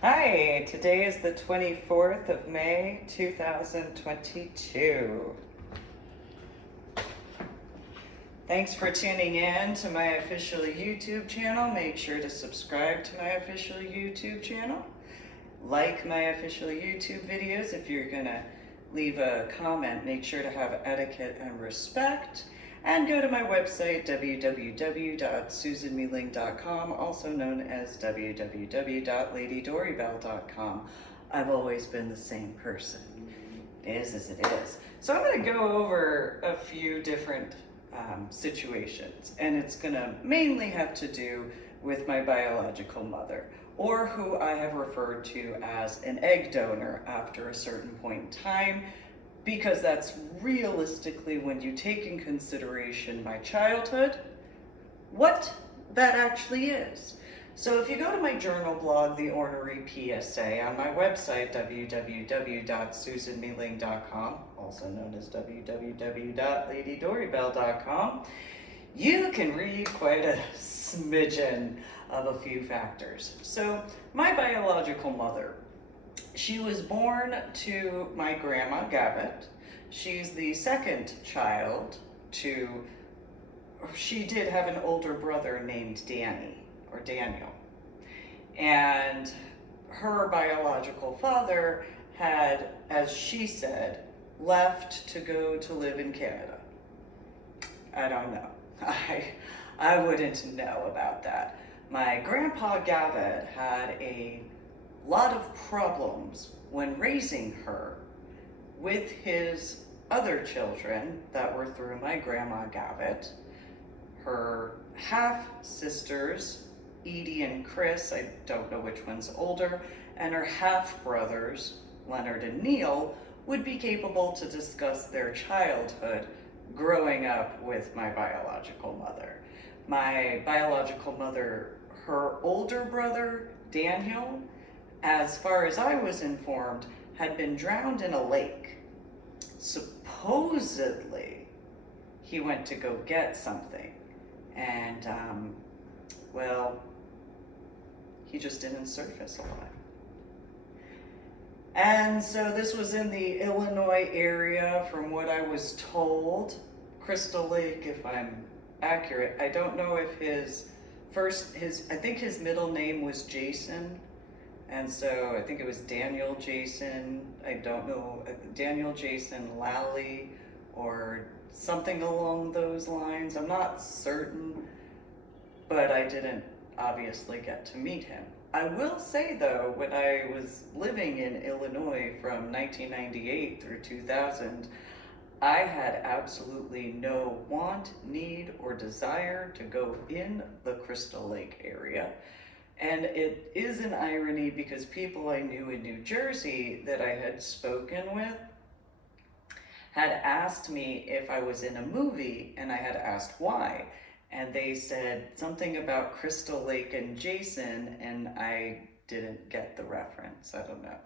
Hi, today is the 24th of May, 2022. Thanks for tuning in to my official YouTube channel. Make sure to subscribe to my official YouTube channel. Like my official YouTube videos. If you're gonna leave a comment, make sure to have etiquette and respect. And go to my website, www.susanmealing.com, also known as www.ladydorybell.com. I've always been the same person. It is as it is. So I'm going to go over a few different situations, and it's going to mainly have to do with my biological mother, or who I have referred to as an egg donor after a certain point in time, because that's realistically, when you take in consideration my childhood, what that actually is. So if you go to my journal blog, The Ornery PSA, on my website, www.susanmealing.com, also known as www.ladydorybell.com, you can read quite a smidgen of a few factors. So my biological mother, she was born to my grandma Gavitt. She's the second child to, she did have an older brother named Danny, or Daniel. And her biological father had, as she said, left to go to live in Canada. I don't know. I wouldn't know about that. My grandpa Gavitt had a lot of problems when raising her with his other children that were through my grandma Gavitt. Her half-sisters, Edie and Chris, I don't know which one's older, and her half-brothers, Leonard and Neil, would be capable to discuss their childhood growing up with my biological mother. My biological mother, her older brother, Daniel, as far as I was informed, had been drowned in a lake. Supposedly, he went to go get something, and, well, he just didn't surface alive. And so this was in the Illinois area, from what I was told. Crystal Lake, if I'm accurate. I don't know if I think his middle name was Jason. And so I think it was Daniel Jason, I don't know, Daniel Jason Lally, or something along those lines. I'm not certain, but I didn't obviously get to meet him. I will say though, when I was living in Illinois from 1998 through 2000, I had absolutely no want, need, or desire to go in the Crystal Lake area. And it is an irony, because people I knew in New Jersey that I had spoken with had asked me if I was in a movie, and I had asked why. And they said something about Crystal Lake and Jason, and I didn't get the reference. I don't know.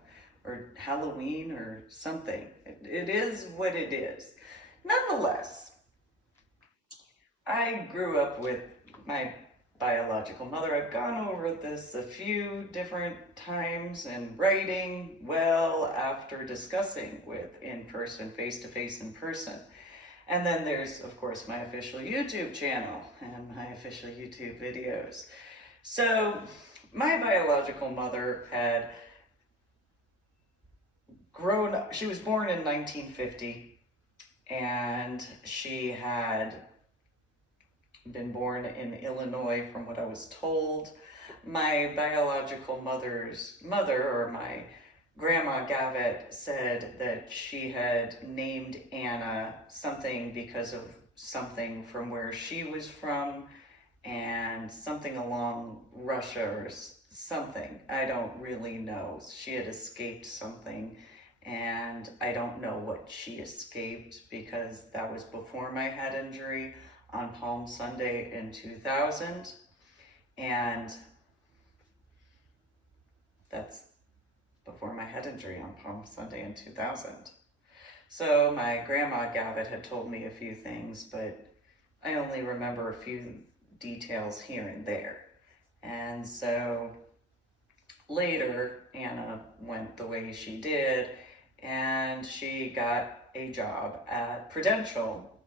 Or Halloween or something. It is what it is. Nonetheless, I grew up with my biological mother. I've gone over this a few different times in writing, well, after discussing with in-person, face-to-face in person. And then there's, of course, my official YouTube channel and my official YouTube videos. So my biological mother had grown up, she was born in 1950, and she had been born in Illinois, from what I was told. My biological mother's mother, or my grandma Gavitt, said that she had named Anna something because of something from where she was from, and something along Russia or something. I don't really know. She had escaped something, and I don't know what she escaped, because that was before my head injury on Palm Sunday in 2000, and that's before my head injury on Palm Sunday in 2000. So my grandma Gavitt had told me a few things, but I only remember a few details here and there. And so Later, Anna went the way she did, and she got a job at Prudential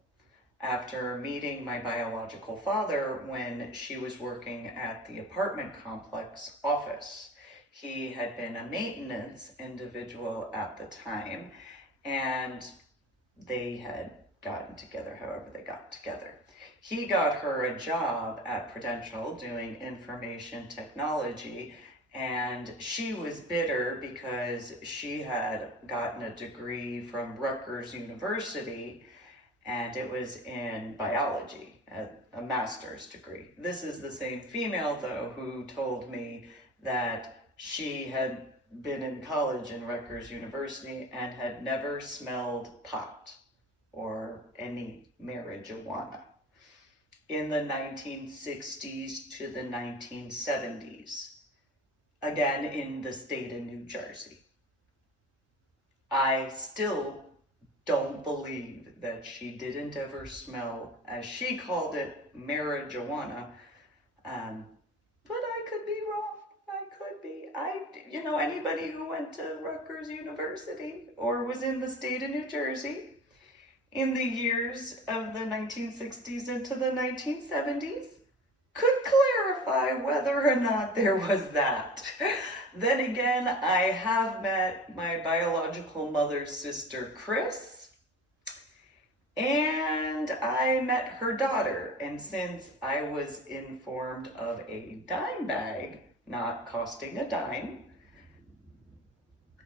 after meeting my biological father when she was working at the apartment complex office. He had been a maintenance individual at the time, and they had gotten together however they got together. He got her a job at Prudential doing information technology, and she was bitter because she had gotten a degree from Rutgers University, and it was in biology, a master's degree. This is the same female, though, who told me that she had been in college in Rutgers University and had never smelled pot or any marijuana in the 1960s to the 1970s, again in the state of New Jersey. I still don't believe that she didn't ever smell, as she called it, marijuana. But I could be wrong. I could be. Anybody who went to Rutgers University or was in the state of New Jersey in the years of the 1960s into the 1970s could clarify whether or not there was that. Then again, I have met my biological mother's sister, Chris, and I met her daughter. And since I was informed of a dime bag not costing a dime,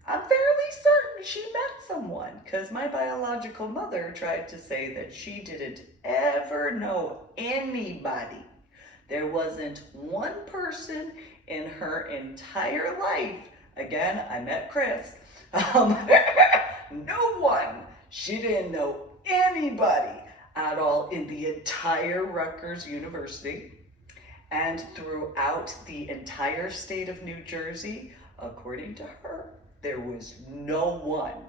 I'm fairly certain she met someone, because my biological mother tried to say that she didn't ever know anybody. There wasn't one person in her entire life. Again, I met Chris. No one. She didn't know anybody at all in the entire Rutgers University. And throughout the entire state of New Jersey, according to her, there was no one,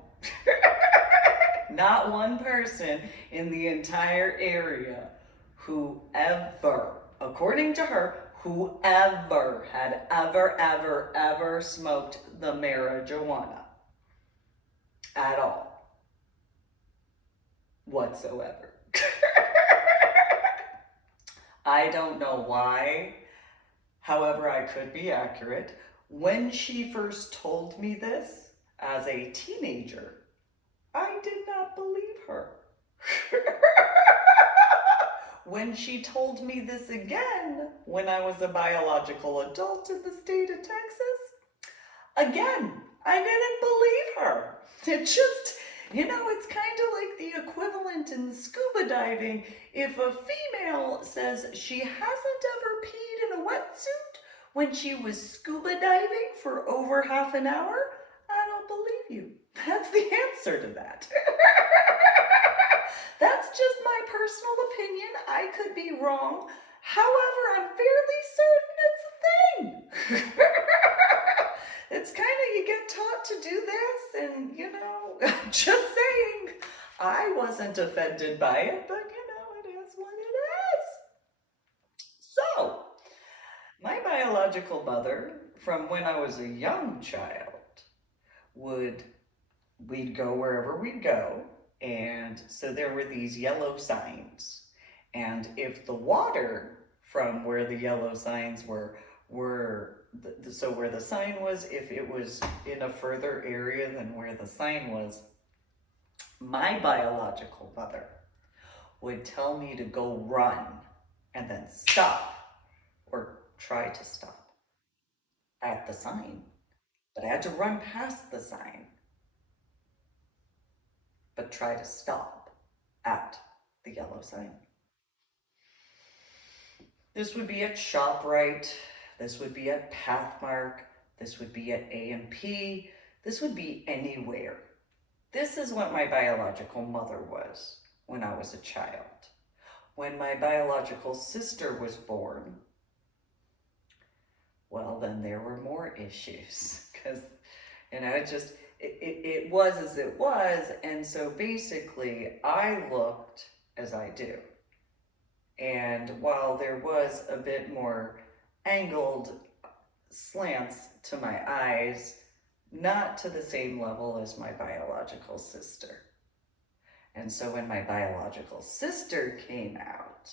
not one person in the entire area who ever, according to her, whoever had ever smoked the marijuana at all, whatsoever. I don't know why, however, I could be accurate. When she first told me this as a teenager, I did not believe her. When she told me this again, when I was a biological adult in the state of Texas, again, I didn't believe her. It just, it's kind of like the equivalent in scuba diving. If a female says she hasn't ever peed in a wetsuit when she was scuba diving for over half an hour, I don't believe you. That's the answer to that. That's just my personal opinion. I could be wrong. However, I'm fairly certain it's a thing. It's kind of, you get taught to do this, and, just saying. I wasn't offended by it, but, it is what it is. So, my biological mother, from when I was a young child, we'd go wherever we'd go, and so there were these yellow signs, and if the water from where the yellow signs were so where the sign was, if it was in a further area than where the sign was, my biological mother would tell me to go run and then stop or try to stop at the sign. But I had to run past the sign, but try to stop at the yellow sign. This would be at ShopRite. This would be at Pathmark. This would be at A&P. This would be anywhere. This is what my biological mother was when I was a child. When my biological sister was born, well, then there were more issues, because, it was as it was, and so basically I looked as I do. And while there was a bit more angled slants to my eyes, not to the same level as my biological sister. And so when my biological sister came out,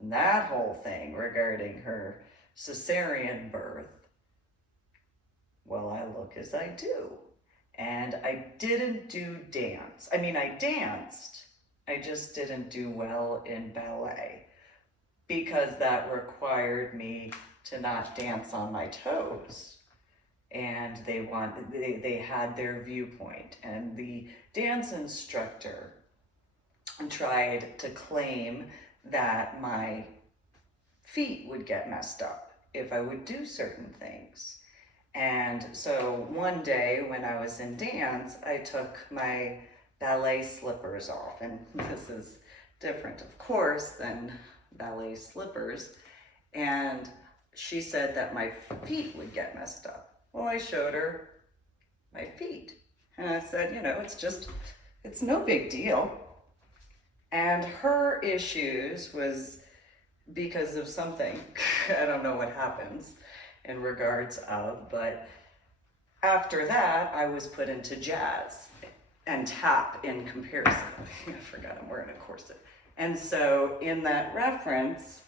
and that whole thing regarding her cesarean birth, well, I look as I do. And I didn't do dance. I mean, I danced, I just didn't do well in ballet because that required me to not dance on my toes. And they had their viewpoint, and the dance instructor tried to claim that my feet would get messed up if I would do certain things. And so one day when I was in dance, I took my ballet slippers off, and this is different, of course, than ballet slippers. And she said that my feet would get messed up. Well, I showed her my feet, and I said, it's no big deal. And her issues was because of something, I don't know what happens in regards of, but after that, I was put into jazz and tap in comparison. I forgot I'm wearing a corset. And so in that reference,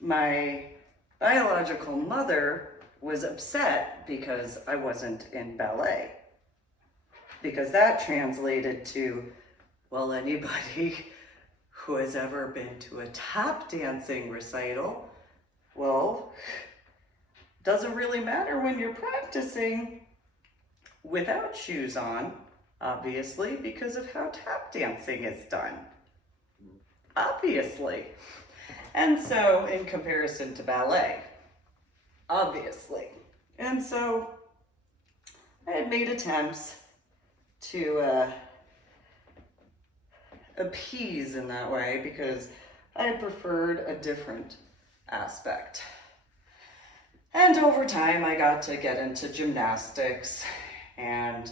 my biological mother was upset because I wasn't in ballet. Because that translated to, well, anybody who has ever been to a tap dancing recital, well, doesn't really matter when you're practicing without shoes on, obviously, because of how tap dancing is done. Obviously. And so, in comparison to ballet, obviously. And so, I had made attempts to appease in that way because I preferred a different aspect. And over time, I got to get into gymnastics and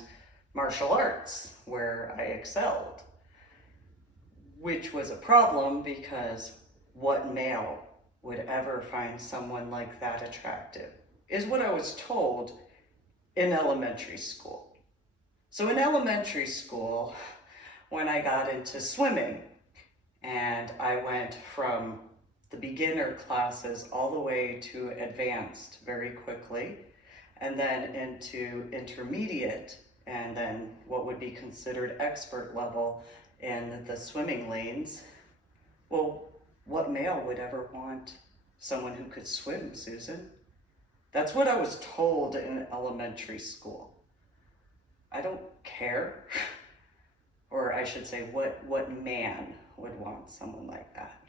martial arts, where I excelled, which was a problem because what male would ever find someone like that attractive, is what I was told in elementary school. So in elementary school, when I got into swimming, and I went from the beginner classes all the way to advanced very quickly, and then into intermediate, and then what would be considered expert level in the swimming lanes. Well, what male would ever want someone who could swim, Susan? That's what I was told in elementary school. I don't care. Or I should say, what man would want someone like that?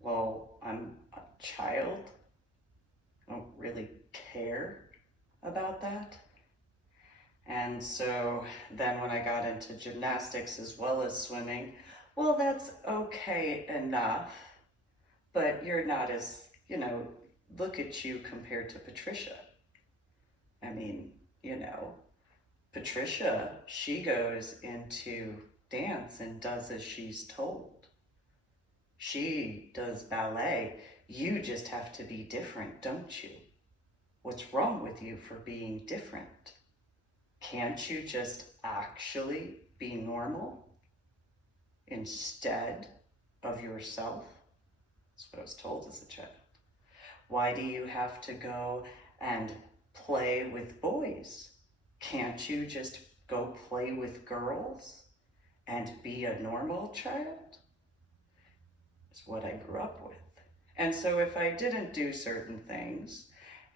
Well, I'm a child. I don't really care about that. And so then when I got into gymnastics as well as swimming, well, that's okay enough, but you're not as, look at you compared to Patricia. I mean, Patricia, she goes into dance and does as she's told. She does ballet. You just have to be different, don't you? What's wrong with you for being different? Can't you just actually be normal instead of yourself? That's what I was told as a child. Why do you have to go and play with boys? Can't you just go play with girls and be a normal child? Is what I grew up with. And so if I didn't do certain things,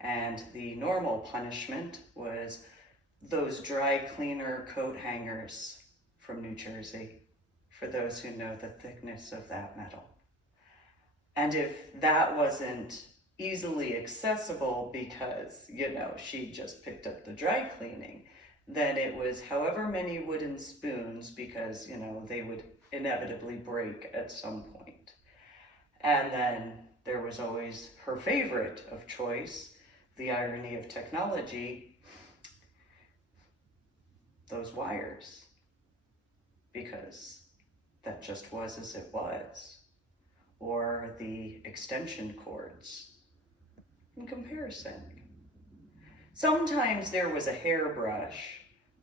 and the normal punishment was those dry cleaner coat hangers from New Jersey, for those who know the thickness of that metal. And if that wasn't easily accessible because, she just picked up the dry cleaning, then it was however many wooden spoons because, they would inevitably break at some point. And then there was always her favorite of choice, the irony of technology, those wires, because that just was as it was. Or the extension cords. in comparison. Sometimes there was a hairbrush,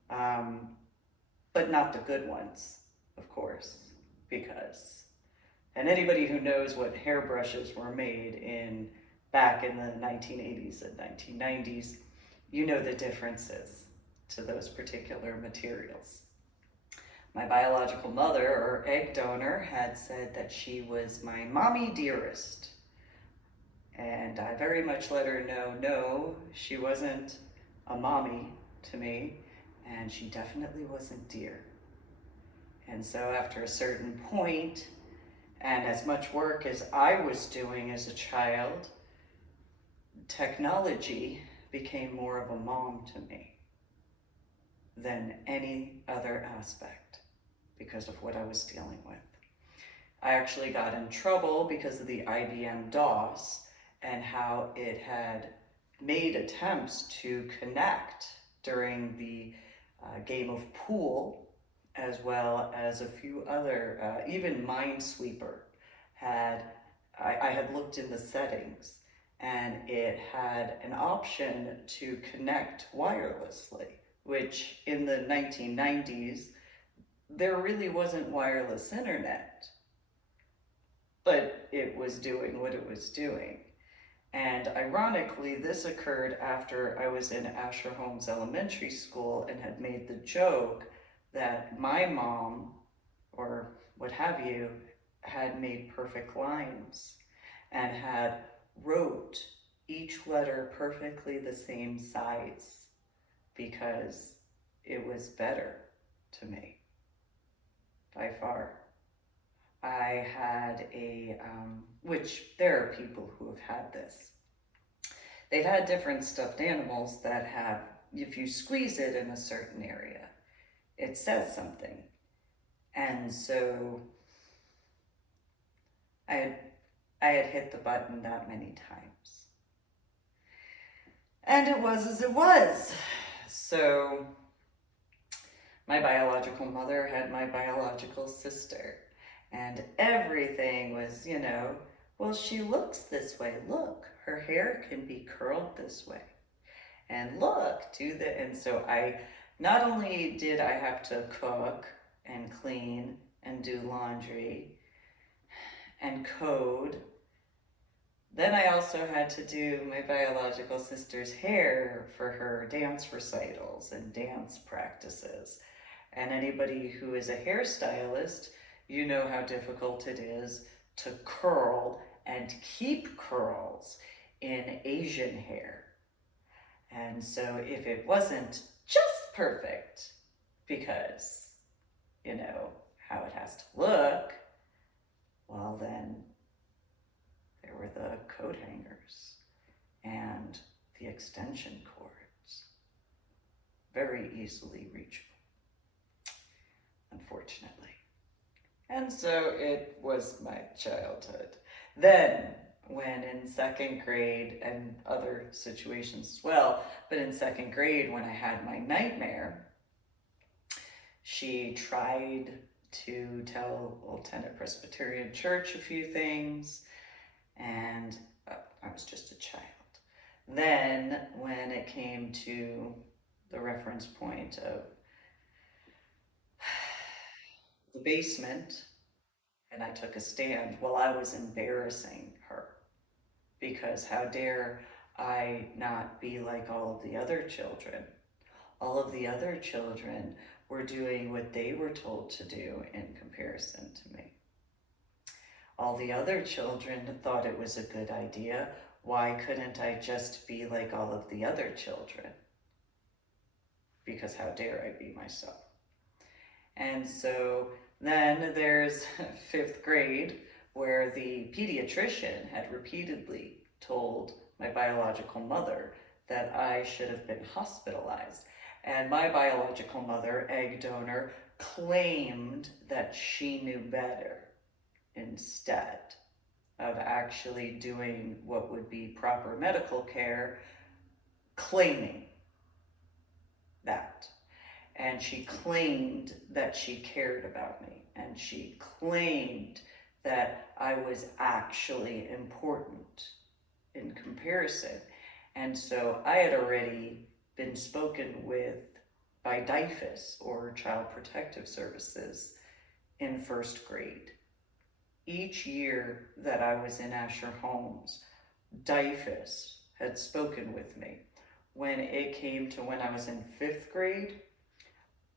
but not the good ones, of course, because, and anybody who knows what hairbrushes were made in back in the 1980s and 1990s, you know the differences to those particular materials. My biological mother, or egg donor, had said that she was my mommy dearest. And I very much let her know, no, she wasn't a mommy to me, and she definitely wasn't dear. And so after a certain point, and as much work as I was doing as a child, technology became more of a mom to me than any other aspect because of what I was dealing with. I actually got in trouble because of the IBM DOS and how it had made attempts to connect during the game of pool, as well as a few other, even Minesweeper had, I had looked in the settings, and it had an option to connect wirelessly, which in the 1990s, there really wasn't wireless internet, but it was doing what it was doing. And ironically, this occurred after I was in Asher Holmes Elementary School and had made the joke that my mom, or what have you, had made perfect lines and had wrote each letter perfectly the same size because it was better to me, by far. I had which there are people who have had this. They've had different stuffed animals that have, if you squeeze it in a certain area, it says something. And so I had hit the button that many times. And it was as it was. So my biological mother had my biological sister. And everything was, well, she looks this way. Look, her hair can be curled this way. And look, and so not only did I have to cook and clean and do laundry and code, then I also had to do my biological sister's hair for her dance recitals and dance practices. And anybody who is a hairstylist, you know how difficult it is to curl and keep curls in Asian hair. And so if it wasn't just perfect, because, how it has to look, well then, there were the coat hangers and the extension cords, very easily reachable, unfortunately. And so it was my childhood. Then, when in second grade, and other situations as well, but in second grade when I had my nightmare, she tried to tell Old Tenet Presbyterian Church a few things, and I was just a child. Then, when it came to the reference point of the basement, and I took a stand, well, I was embarrassing her, because how dare I not be like all of the other children? All of the other children were doing what they were told to do in comparison to me. All the other children thought it was a good idea. Why couldn't I just be like all of the other children? Because how dare I be myself? And so then there's fifth grade, where the pediatrician had repeatedly told my biological mother that I should have been hospitalized. And my biological mother, egg donor, claimed that she knew better instead of actually doing what would be proper medical care, claiming that. And she claimed that she cared about me, and she claimed that I was actually important in comparison. And so I had already been spoken with by DIFUS, or Child Protective Services, in first grade. Each year that I was in Asher Holmes, DIFUS had spoken with me. When it came to when I was in fifth grade,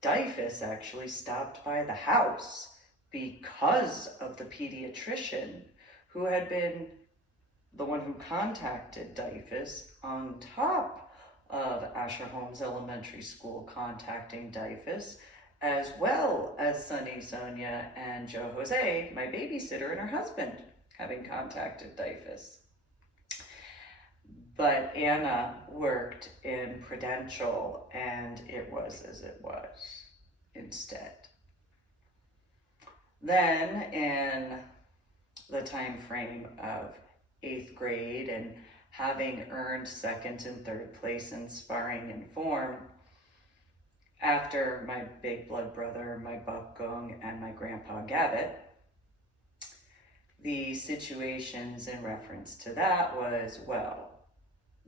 DIFUS actually stopped by the house because of the pediatrician who had been the one who contacted DIFUS, on top of Asher Holmes Elementary School contacting DIFUS, as well as Sunny, Sonia, and Joe Jose, my babysitter, and her husband, having contacted DIFUS. But Anna worked in Prudential, and it was as it was instead. Then, in the time frame of 8th grade and having earned 2nd and 3rd place in sparring and form, after my big blood brother, my Bakgung, and my grandpa Gavitt, the situations in reference to that was, well,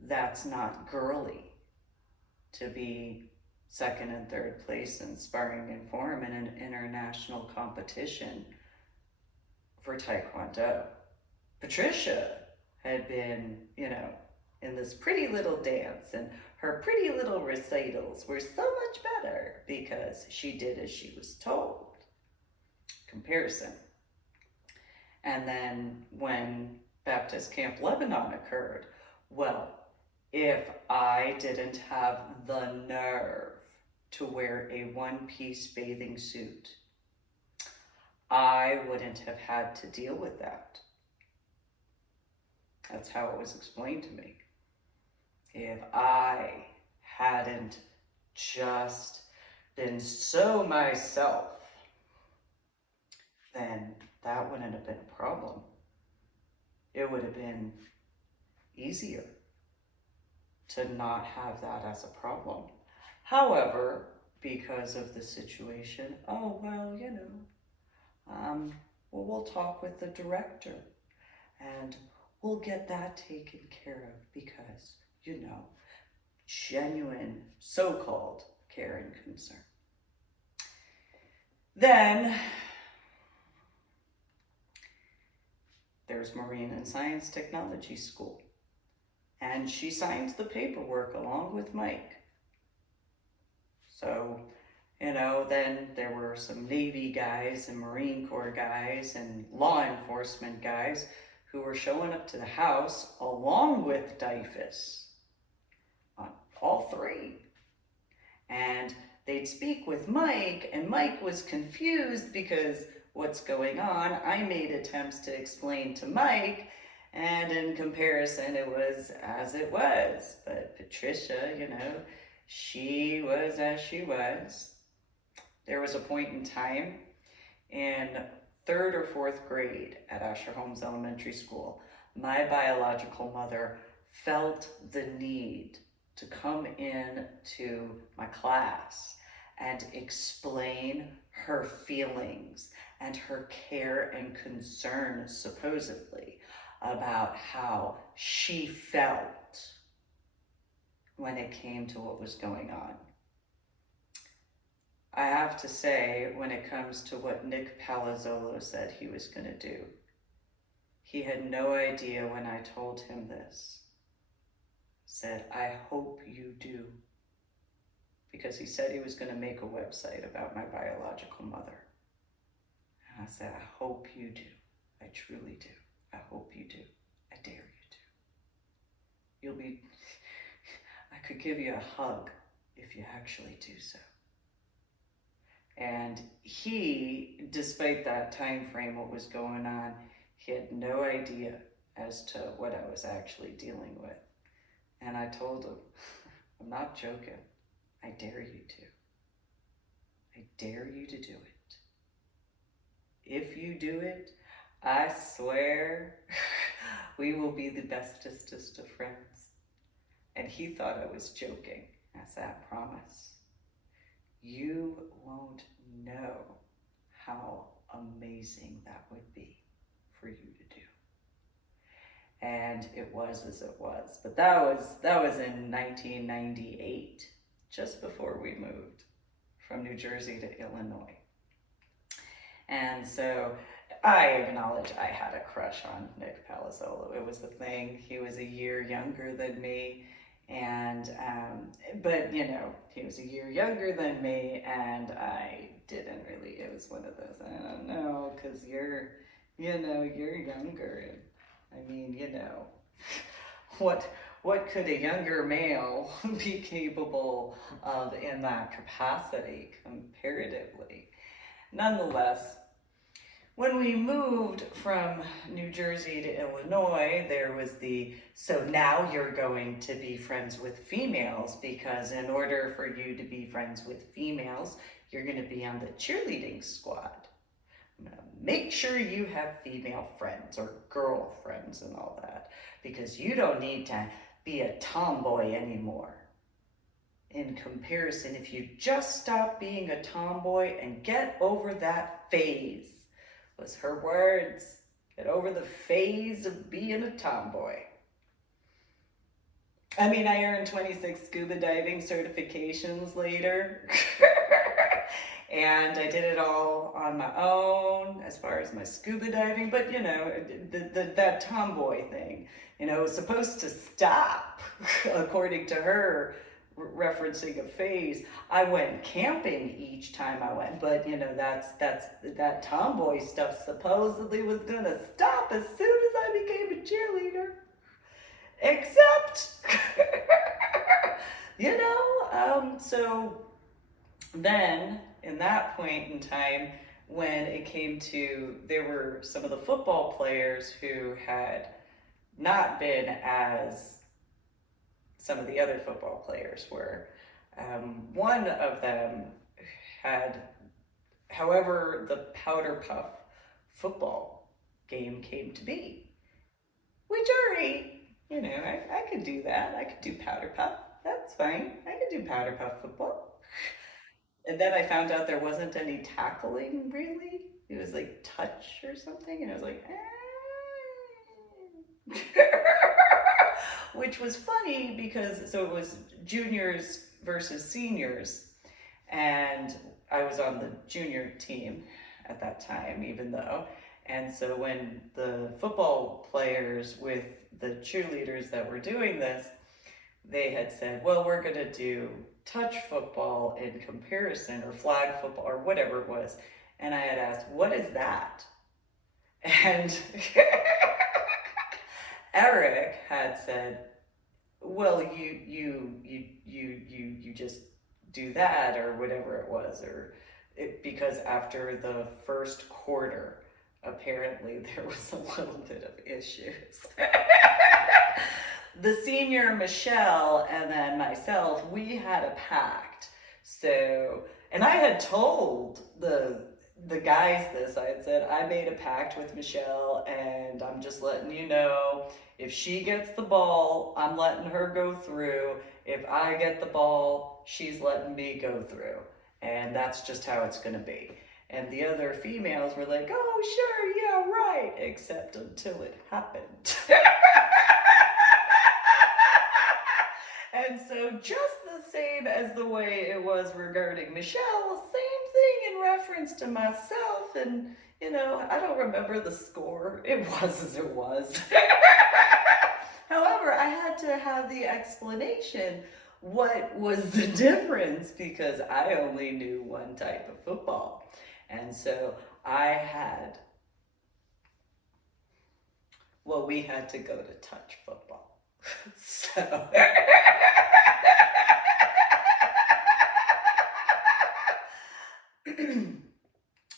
that's not girly to be 2nd and 3rd place in sparring and form in an international competition for Taekwondo. Patricia had been, in this pretty little dance, and her pretty little recitals were so much better because she did as she was told. Comparison. And then when Baptist Camp Lebanon occurred, well, if I didn't have the nerve to wear a one-piece bathing suit, I wouldn't have had to deal with that. That's how it was explained to me. If I hadn't just been so myself, then that wouldn't have been a problem. It would have been easier to not have that as a problem. However, because of the situation, we'll talk with the director and we'll get that taken care of because, genuine so-called care and concern. Then there's Marine and Science Technology School, and she signed the paperwork along with Mike. So, then there were some Navy guys and Marine Corps guys and law enforcement guys who were showing up to the house along with DIFUS, all three. And they'd speak with Mike, and Mike was confused because what's going on? I made attempts to explain to Mike, and in comparison, it was as it was. But Patricia, she was as she was. There was a point in time in 3rd or 4th grade at Asher Holmes Elementary School, my biological mother felt the need to come in to my class and explain her feelings and her care and concern, supposedly, about how she felt when it came to what was going on. I have to say, when it comes to what Nick Palazzolo said he was going to do, he had no idea when I told him this. Said, I hope you do. Because he said he was going to make a website about my biological mother. And I said, I hope you do. I truly do. I hope you do. I dare you to. I could give you a hug if you actually do so. And he, despite that time frame, what was going on, he had no idea as to what I was actually dealing with. And I told him, I'm not joking. I dare you to. I dare you to do it. If you do it, I swear we will be the bestest of friends. And he thought I was joking. I said, I promise. You won't know how amazing that would be for you to do. and it was as it was. But that was in 1998, just before we moved from New Jersey to Illinois. And so I acknowledge I had a crush on Nick Palazzolo. It was the thing. He was a year younger than me, and but he was a year younger than me, and I didn't really. It was one of those, I don't know, because you're younger, and I mean, what could a younger male be capable of in that capacity comparatively? Nonetheless, when we moved from New Jersey to Illinois, there was so now you're going to be friends with females, because in order for you to be friends with females, you're going to be on the cheerleading squad. Now, make sure you have female friends or girlfriends and all that, because you don't need to be a tomboy anymore. In comparison, if you just stop being a tomboy and get over that phase, was her words, get over the phase of being a tomboy. I mean, I earned 26 scuba diving certifications later. And I did it all on my own as far as my scuba diving. But, that tomboy thing, was supposed to stop, according to her, referencing a phase. I went camping each time I went, but that tomboy stuff supposedly was gonna stop as soon as I became a cheerleader. Except, so then in that point in time, when it came to, there were some of the football players who had not been as some of the other football players were. One of them had, however the powder puff football game came to be, which already, I could do that. I could do powder puff. That's fine. I could do powder puff football. And then I found out there wasn't any tackling, really. It was like touch or something, and I was like, which was funny because, so it was juniors versus seniors, and I was on the junior team at that time, even though, and so when the football players with the cheerleaders that were doing this, they had said, well, we're going to do touch football in comparison, or flag football, or whatever it was, and I had asked, what is that? And Eric had said, well, you just do that, or whatever it was, because after the first quarter, apparently there was a little bit of issues. The senior Michelle and then myself, we had a pact. So, and I had told the guys this. I had said, I made a pact with Michelle, and I'm just letting you know, if she gets the ball, I'm letting her go through. If I get the ball, she's letting me go through. And that's just how it's going to be. And the other females were like, oh, sure, yeah, right. Except until it happened. And so just the same as the way it was regarding Michelle, same thing in reference to myself. And, I don't remember the score. It was as it was. However, I had to have the explanation. What was the difference? Because I only knew one type of football. And so we had to go to touch football. So...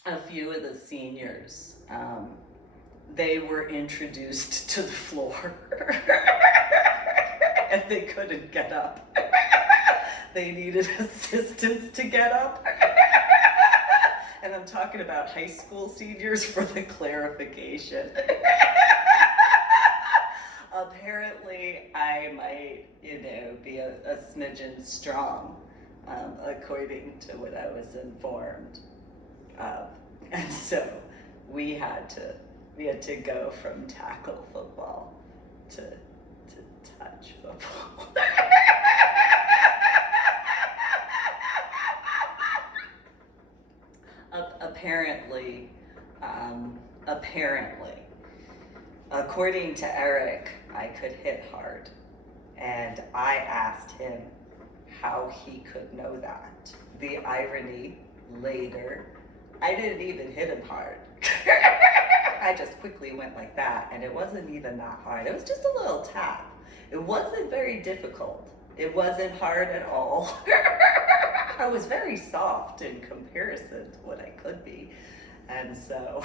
a few of the seniors, they were introduced to the floor and they couldn't get up. They needed assistance to get up. And I'm talking about high school seniors for the clarification. Apparently, I might, be a smidgen strong, according to what I was informed of. And so we had to go from tackle football to touch football. Apparently, apparently, according to Eric, I could hit hard. And I asked him how he could know that. The irony later, I didn't even hit him hard. I just quickly went like that, and it wasn't even that hard. It was just a little tap. It wasn't very difficult. It wasn't hard at all. I was very soft in comparison to what I could be. And so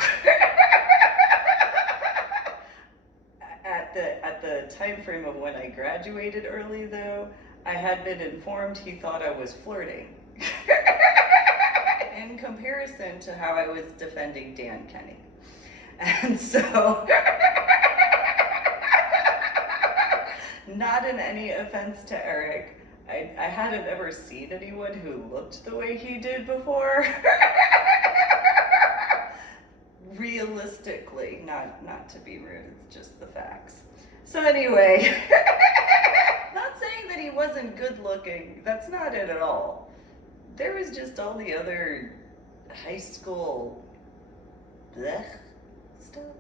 at the time frame of when I graduated early though, I had been informed he thought I was flirting. In comparison to how I was defending Dan Kenny. And so not in any offense to Eric, I hadn't ever seen anyone who looked the way he did before. Realistically, not to be rude, it's just the facts. So anyway, not saying that he wasn't good looking, that's not it at all. There was just all the other high school blech stuff.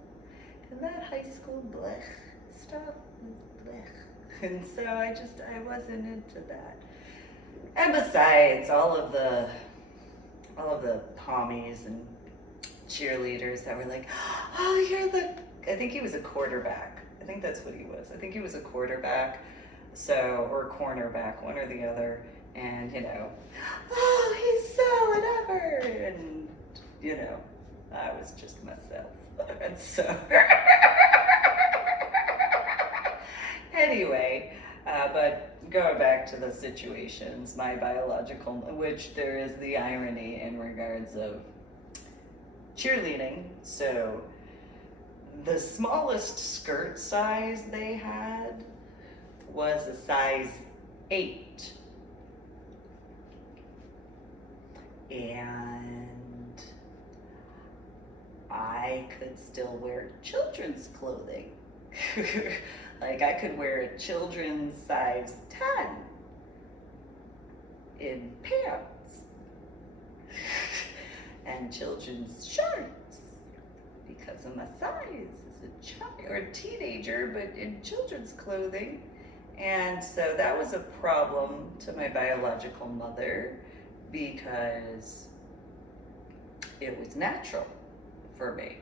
And that high school blech stuff was blech. And so I wasn't into that. And besides, all of the pommies and cheerleaders that were like, oh, I think he was a quarterback. I think that's what he was. I think he was a quarterback, or cornerback, one or the other. And, oh, he's so whatever. And, I was just myself. And so, anyway, but going back to the situations, my biological, which there is the irony in regards of cheerleading. So the smallest skirt size they had was a size 8. And I could still wear children's clothing. Like I could wear a children's size 10 in pants and children's shorts because of my size as a child or a teenager, but in children's clothing. And so that was a problem to my biological mother because it was natural for me.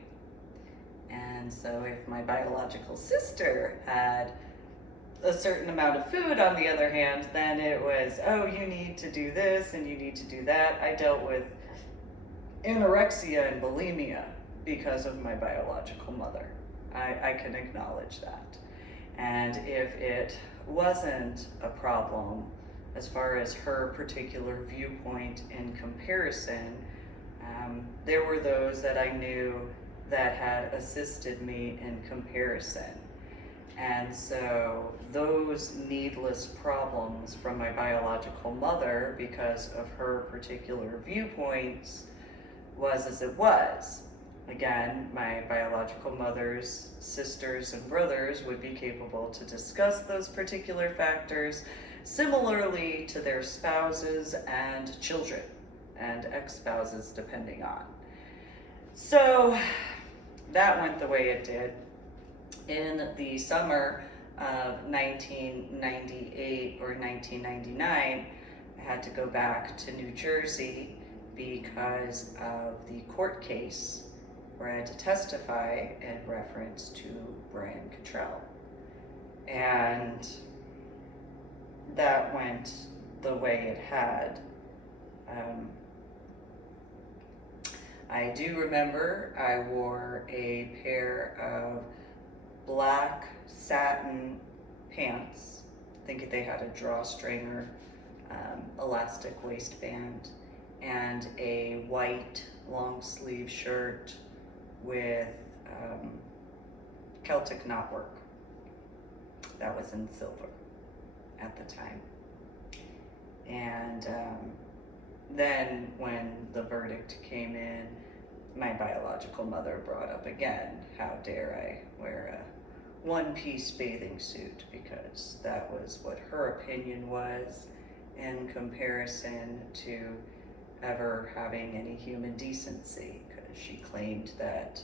And so if my biological sister had a certain amount of food, on the other hand, then it was, oh, you need to do this and you need to do that. I dealt with anorexia and bulimia because of my biological mother. I can acknowledge that. And if it wasn't a problem as far as her particular viewpoint in comparison, there were those that I knew that had assisted me in comparison. And so those needless problems from my biological mother because of her particular viewpoints was as it was. Again, my biological mother's sisters and brothers would be capable to discuss those particular factors similarly to their spouses and children and ex-spouses depending on. So that went the way it did. In the summer of 1998 or 1999, I had to go back to New Jersey because of the court case where I had to testify in reference to Brian Cottrell. And that went the way it had. I do remember I wore a pair of black satin pants. I think they had a drawstring elastic waistband, and a white long sleeve shirt with Celtic knotwork. That was in silver at the time. And then when the verdict came in, my biological mother brought up again, how dare I wear a one-piece bathing suit because that was what her opinion was in comparison to ever having any human decency, because she claimed that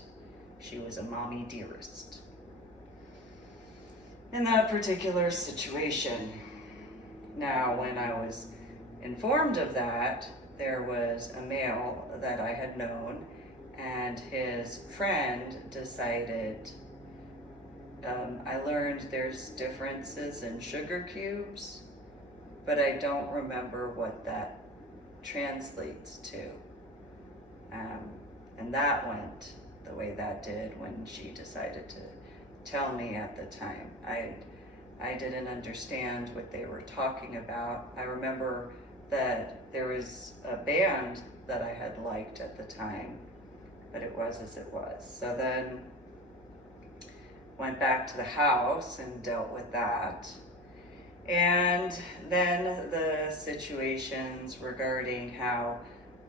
she was a mommy dearest. In that particular situation. Now, when I was informed of that, there was a male that I had known, and his friend decided, I learned there's differences in sugar cubes, but I don't remember what that translates to. And that went the way that did when she decided to tell me at the time. I didn't understand what they were talking about. I remember that there was a band that I had liked at the time, but it was as it was. So then went back to the house and dealt with that. And then the situations regarding how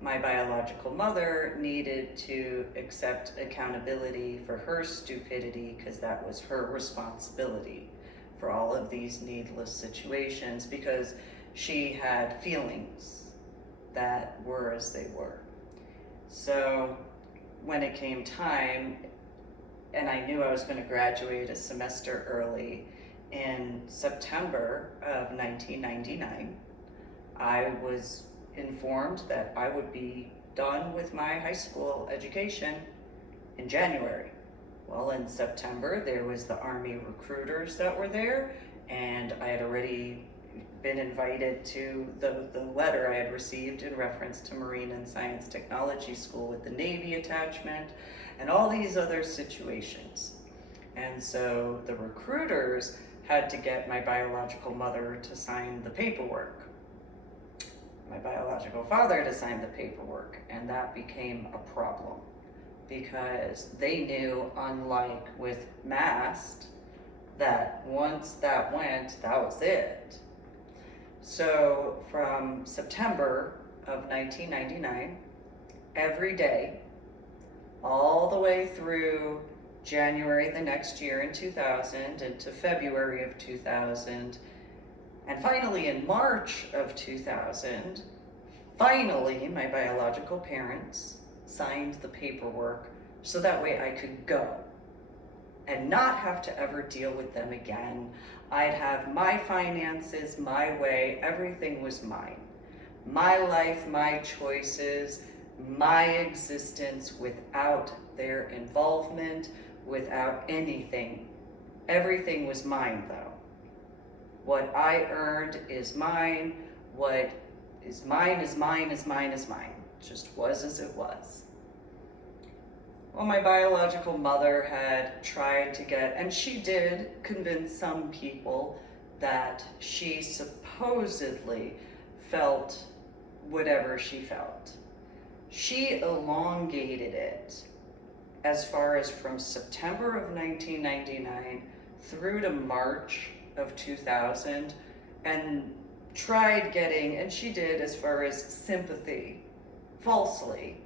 my biological mother needed to accept accountability for her stupidity, because that was her responsibility for all of these needless situations, because she had feelings that were as they were. So when it came time, and I knew I was going to graduate a semester early in September of 1999, I was informed that I would be done with my high school education in January. Well, in September, there was the Army recruiters that were there, and I had already been invited to the letter I had received in reference to Marine and Science Technology School with the Navy attachment and all these other situations. And so the recruiters had to get my biological mother to sign the paperwork, my biological father to sign the paperwork, and that became a problem because they knew, unlike with MAST, that once that went, that was it. So from September of 1999, every day, all the way through January the next year in 2000 into February of 2000, and finally in March of 2000, finally my biological parents signed the paperwork so that way I could go and not have to ever deal with them again. I'd have my finances, my way, everything was mine. My life, my choices, my existence without their involvement, without anything. Everything was mine though. What I earned is mine. What is mine is mine is mine is mine. It just was as it was. Well, my biological mother had tried to get, and she did convince some people that she supposedly felt whatever she felt. She elongated it as far as from September of 1999 through to March of 2000, and tried getting, and she did, as far as sympathy, falsely,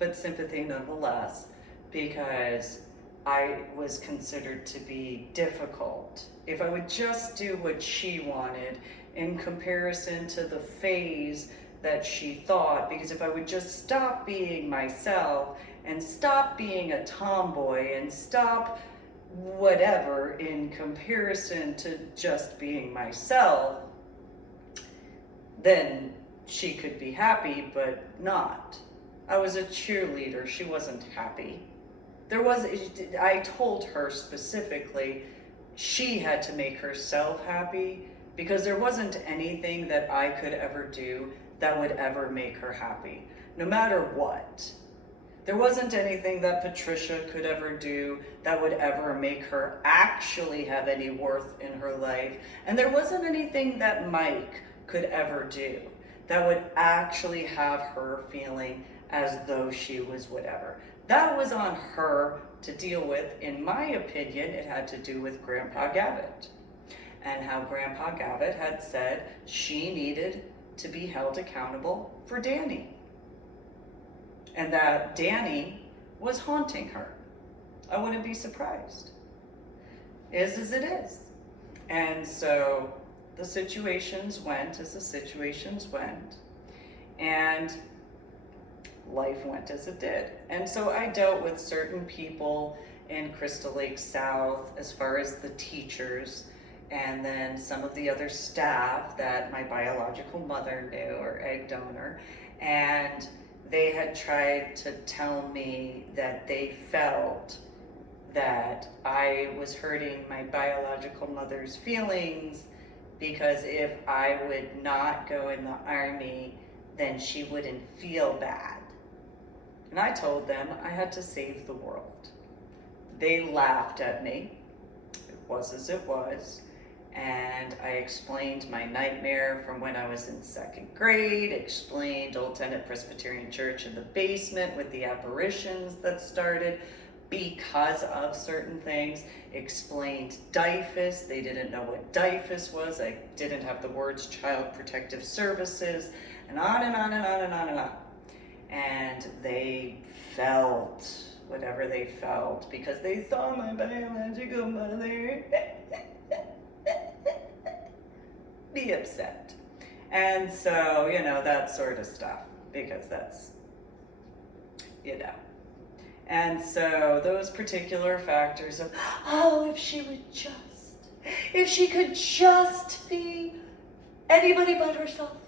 but sympathy nonetheless, because I was considered to be difficult. If I would just do what she wanted in comparison to the phase that she thought, because if I would just stop being myself and stop being a tomboy and stop whatever in comparison to just being myself, then she could be happy, but not. I was a cheerleader. She wasn't happy. I told her specifically she had to make herself happy because there wasn't anything that I could ever do that would ever make her happy, no matter what. There wasn't anything that Patricia could ever do that would ever make her actually have any worth in her life. And there wasn't anything that Mike could ever do that would actually have her feeling as though she was whatever. That was on her to deal with. In my opinion, it had to do with Grandpa Gavitt and how Grandpa Gavitt had said she needed to be held accountable for Danny, and that Danny was haunting her. I wouldn't be surprised. is as it is. And so the situations went as the situations went, and life went as it did. And so I dealt with certain people in Crystal Lake South as far as the teachers, and then some of the other staff that my biological mother knew, or egg donor, and they had tried to tell me that they felt that I was hurting my biological mother's feelings because if I would not go in the army, then she wouldn't feel bad. And I told them I had to save the world. They laughed at me. It was as it was. And I explained my nightmare from when I was in second grade, explained Old Tenet Presbyterian Church in the basement with the apparitions that started because of certain things, explained DIFUS. They didn't know what DIFUS was. I didn't have the words Child Protective Services, and on and on and on and on and on. And they felt whatever they felt because they saw my biological mother be upset. And so, that sort of stuff, because that's, And so those particular factors of, if she could just be anybody but herself,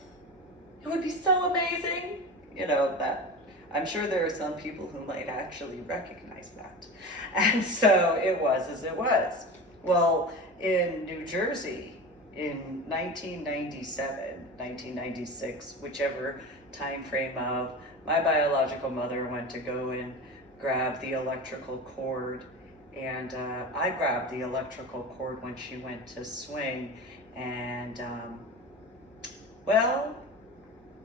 it would be so amazing. That I'm sure there are some people who might actually recognize that. And so it was as it was. Well, in New Jersey, in 1997, 1996, whichever time frame of, my biological mother went to go and grab the electrical cord, and I grabbed the electrical cord when she went to swing, and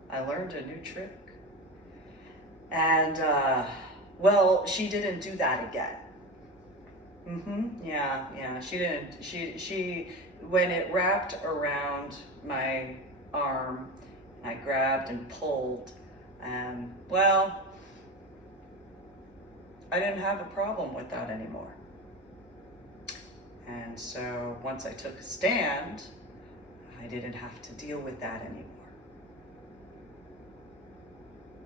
I learned a new trick, and she didn't do that again. Yeah, she didn't. She when it wrapped around my arm, I grabbed and pulled, I didn't have a problem with that anymore. And so once I took a stand, I didn't have to deal with that anymore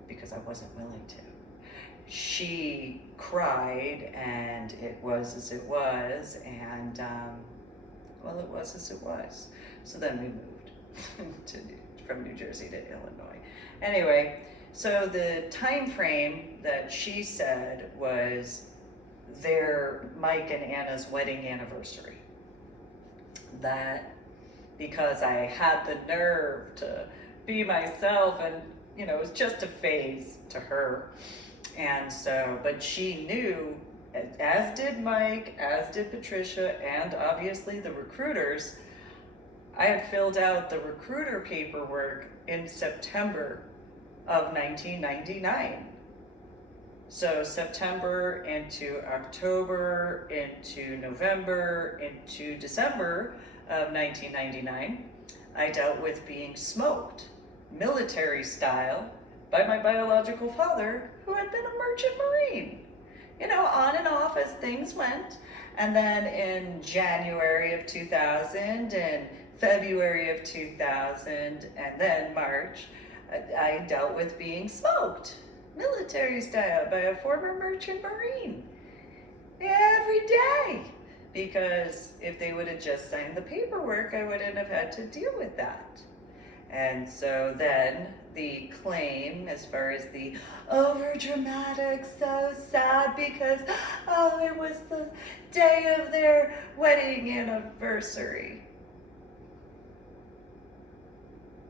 because I wasn't willing to. She cried, and it was as it was, and it was as it was. So then we moved from New Jersey to Illinois. Anyway, so the time frame that she said was Mike and Anna's wedding anniversary. That because I had the nerve to be myself, and it was just a phase to her. And so, but she knew, as did Mike, as did Patricia, and obviously the recruiters. I had filled out the recruiter paperwork in September of 1999. So September into October, into November, into December of 1999, I dealt with being smoked, military style, by my biological father, who had been a merchant marine. On and off as things went. And then in January of 2000 and February of 2000 and then March, I dealt with being smoked, military style, by a former merchant marine every day. Because if they would have just signed the paperwork, I wouldn't have had to deal with that. And so then the claim, as far as the overdramatic, so sad because, it was the day of their wedding anniversary.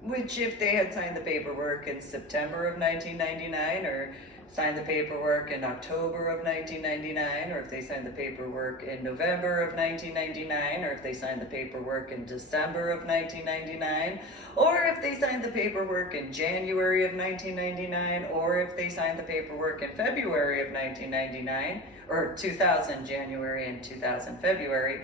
Which, if they had signed the paperwork in September of 1999, or signed the paperwork in October of 1999, or if they signed the paperwork in November of 1999, or if they signed the paperwork in December of 1999, or if they signed the paperwork in January of 1999, or if they signed the paperwork in February of 1999, or 2000 January and 2000 February,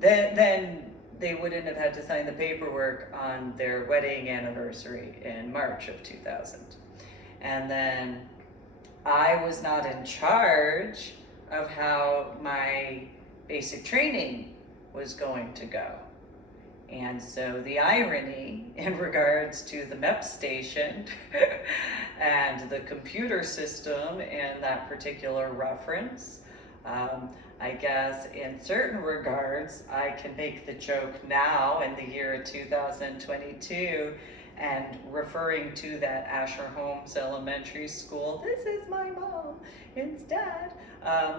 then they wouldn't have had to sign the paperwork on their wedding anniversary in March of 2000. And then I was not in charge of how my basic training was going to go. And so the irony in regards to the MEP station and the computer system in that particular reference, I guess in certain regards, I can make the joke now in the year 2022 and referring to that Asher Holmes Elementary School, this is my mom instead.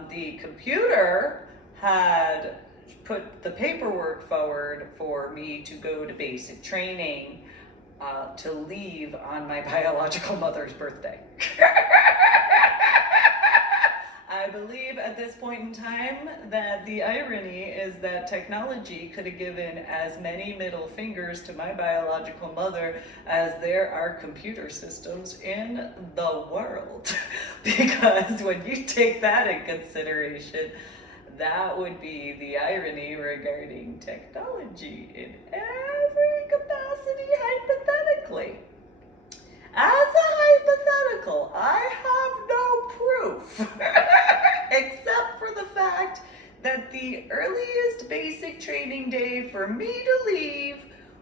The computer had put the paperwork forward for me to go to basic training to leave on my biological mother's birthday. I believe at this point in time that the irony is that technology could have given as many middle fingers to my biological mother as there are computer systems in the world. Because when you take that in consideration, that would be the irony regarding technology in every capacity, hypothetically. As a hypothetical, I have no proof, except for the fact that the earliest basic training day for me to leave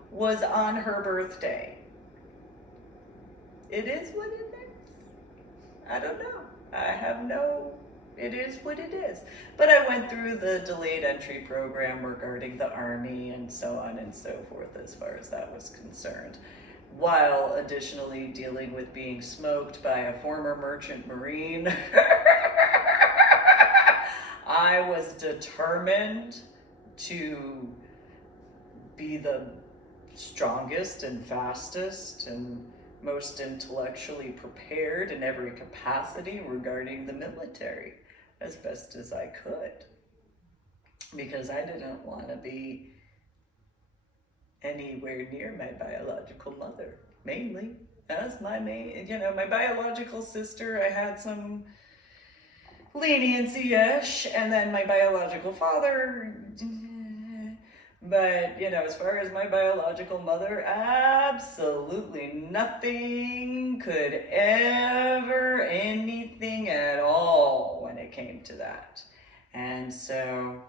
was on her birthday. It is what it is. I don't know. I have no, it is what it is. But I went through the delayed entry program regarding the Army and so on and so forth as far as that was concerned, while additionally dealing with being smoked by a former merchant marine. I was determined to be the strongest and fastest and most intellectually prepared in every capacity regarding the military as best as I could, because I didn't want to be anywhere near my biological mother, mainly as my my biological sister, I had some leniency-ish, and then my biological father, but as far as my biological mother, absolutely nothing could ever, anything at all when it came to that. And so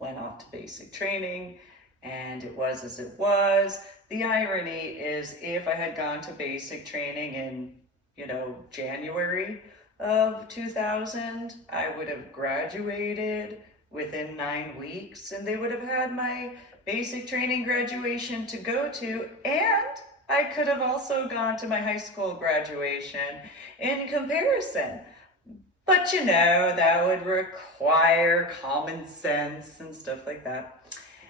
went off to basic training, and it was as it was. The irony is, if I had gone to basic training in, January of 2000, I would have graduated within 9 weeks, and they would have had my basic training graduation to go to, and I could have also gone to my high school graduation in comparison. But that would require common sense and stuff like that.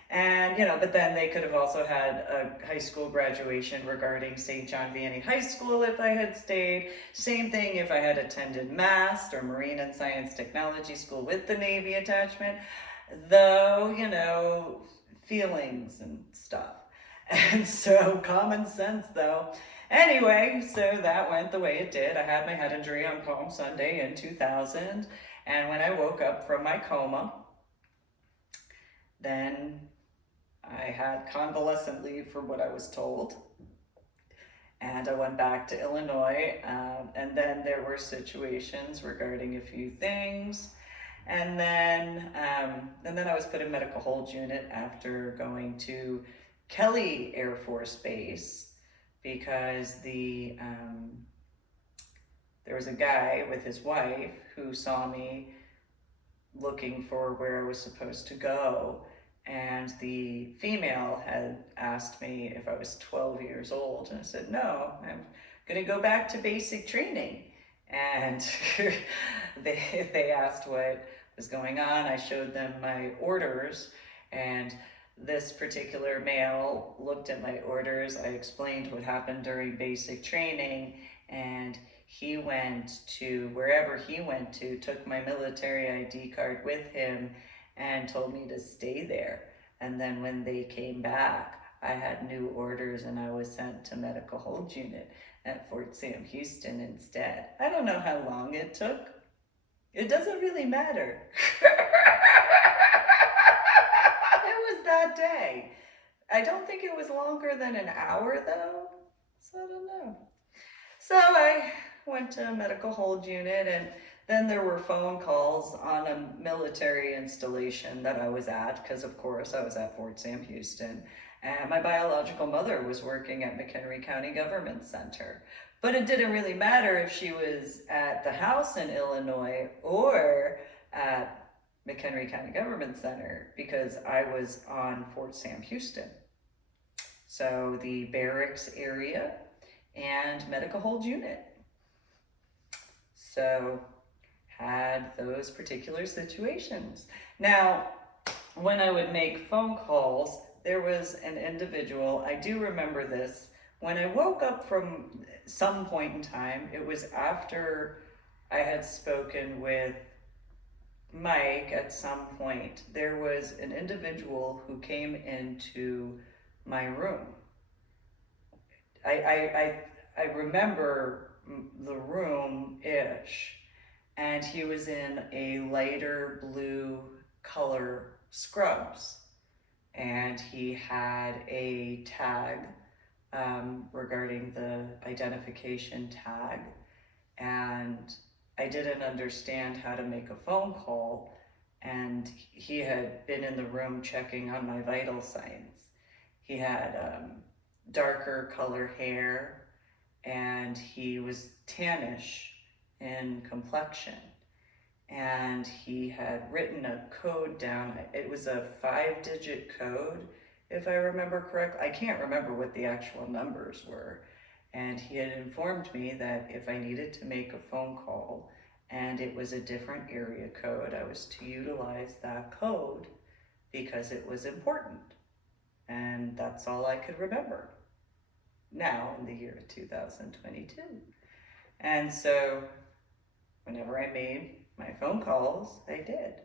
And, but then they could have also had a high school graduation regarding St. John Vianney High School if I had stayed. Same thing if I had attended MAST or Marine and Science Technology School with the Navy attachment. Though, feelings and stuff. And so common sense, though. Anyway, so that went the way it did. I had my head injury on Palm Sunday in 2000. And when I woke up from my coma, then I had convalescent leave from what I was told. And I went back to Illinois. And then there were situations regarding a few things. And then I was put in medical hold unit after going to Kelly Air Force Base, because there was a guy with his wife who saw me looking for where I was supposed to go, and the female had asked me if I was 12 years old, and I said, no, I'm gonna go back to basic training. And they asked what was going on. I showed them my orders, and this particular male looked at my orders. I explained what happened during basic training, and he went to wherever he went to, took my military ID card with him, and told me to stay there. And then when they came back, I had new orders, and I was sent to medical hold unit at Fort Sam Houston instead. I don't know how long it took. It doesn't really matter. It was that day. I don't think it was longer than an hour, though, so I don't know. So I went to medical hold unit, and Then there were phone calls on a military installation that I was at, because of course I was at Fort Sam Houston, and my biological mother was working at McHenry County Government Center. But it didn't really matter if she was at the house in Illinois or at McHenry County Government Center, because I was on Fort Sam Houston. So the barracks area and medical hold unit. So had those particular situations. Now, when I would make phone calls, there was an individual, I do remember this, when I woke up from some point in time, it was after I had spoken with Mike at some point, there was an individual who came into my room. I remember the room-ish, and he was in a lighter blue color scrubs, and he had a tag regarding the identification tag, and I didn't understand how to make a phone call, and he had been in the room checking on my vital signs. He had darker color hair, and he was tannish in complexion, and he had written a code down. It was a 5-digit code, if I remember correctly. I can't remember what the actual numbers were. And he had informed me that if I needed to make a phone call and it was a different area code, I was to utilize that code because it was important. And that's all I could remember now in the year 2022. And so whenever I made my phone calls, I did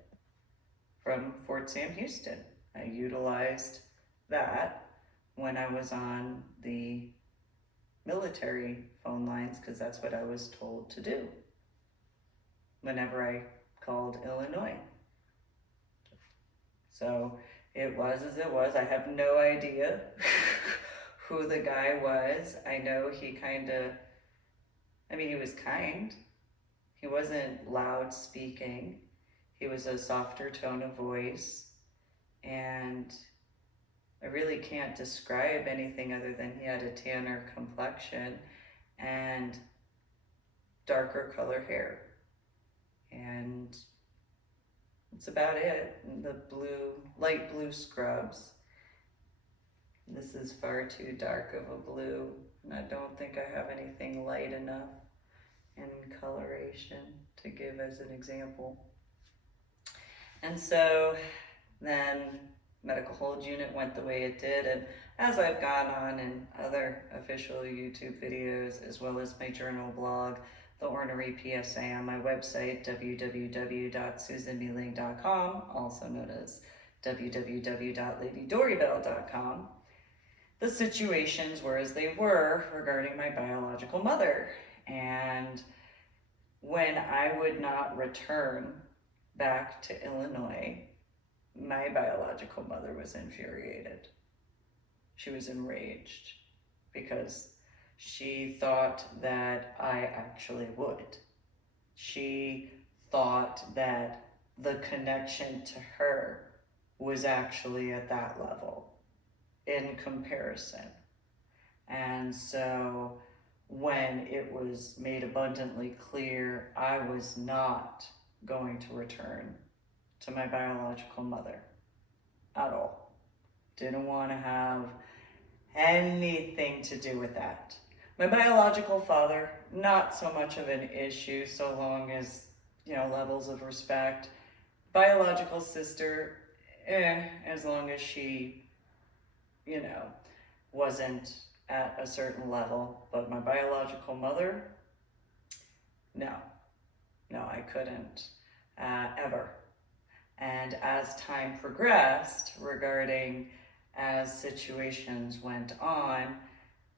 from Fort Sam Houston. I utilized that when I was on the military phone lines, because that's what I was told to do whenever I called Illinois. So it was as it was. I have no idea who the guy was. I know he he was kind. He wasn't loud speaking. He was a softer tone of voice, and I really can't describe anything other than he had a tanner complexion and darker color hair. And that's about it. And the light blue scrubs. This is far too dark of a blue, and I don't think I have anything light enough in coloration to give as an example. And so then medical hold unit went the way it did, and as I've gone on in other official YouTube videos, as well as my journal blog, The Ornery PSA, on my website, www.susanmealing.com, also known as www.ladydorybell.com, the situations were as they were regarding my biological mother. And when I would not return back to Illinois, my biological mother was infuriated. She was enraged because she thought that I actually would. She thought that the connection to her was actually at that level in comparison. And so when it was made abundantly clear I was not going to return to my biological mother at all, didn't want to have anything to do with that. My biological father, not so much of an issue so long as, levels of respect. Biological sister, as long as she, wasn't at a certain level. But my biological mother, no, I couldn't ever. And as time progressed, as situations went on,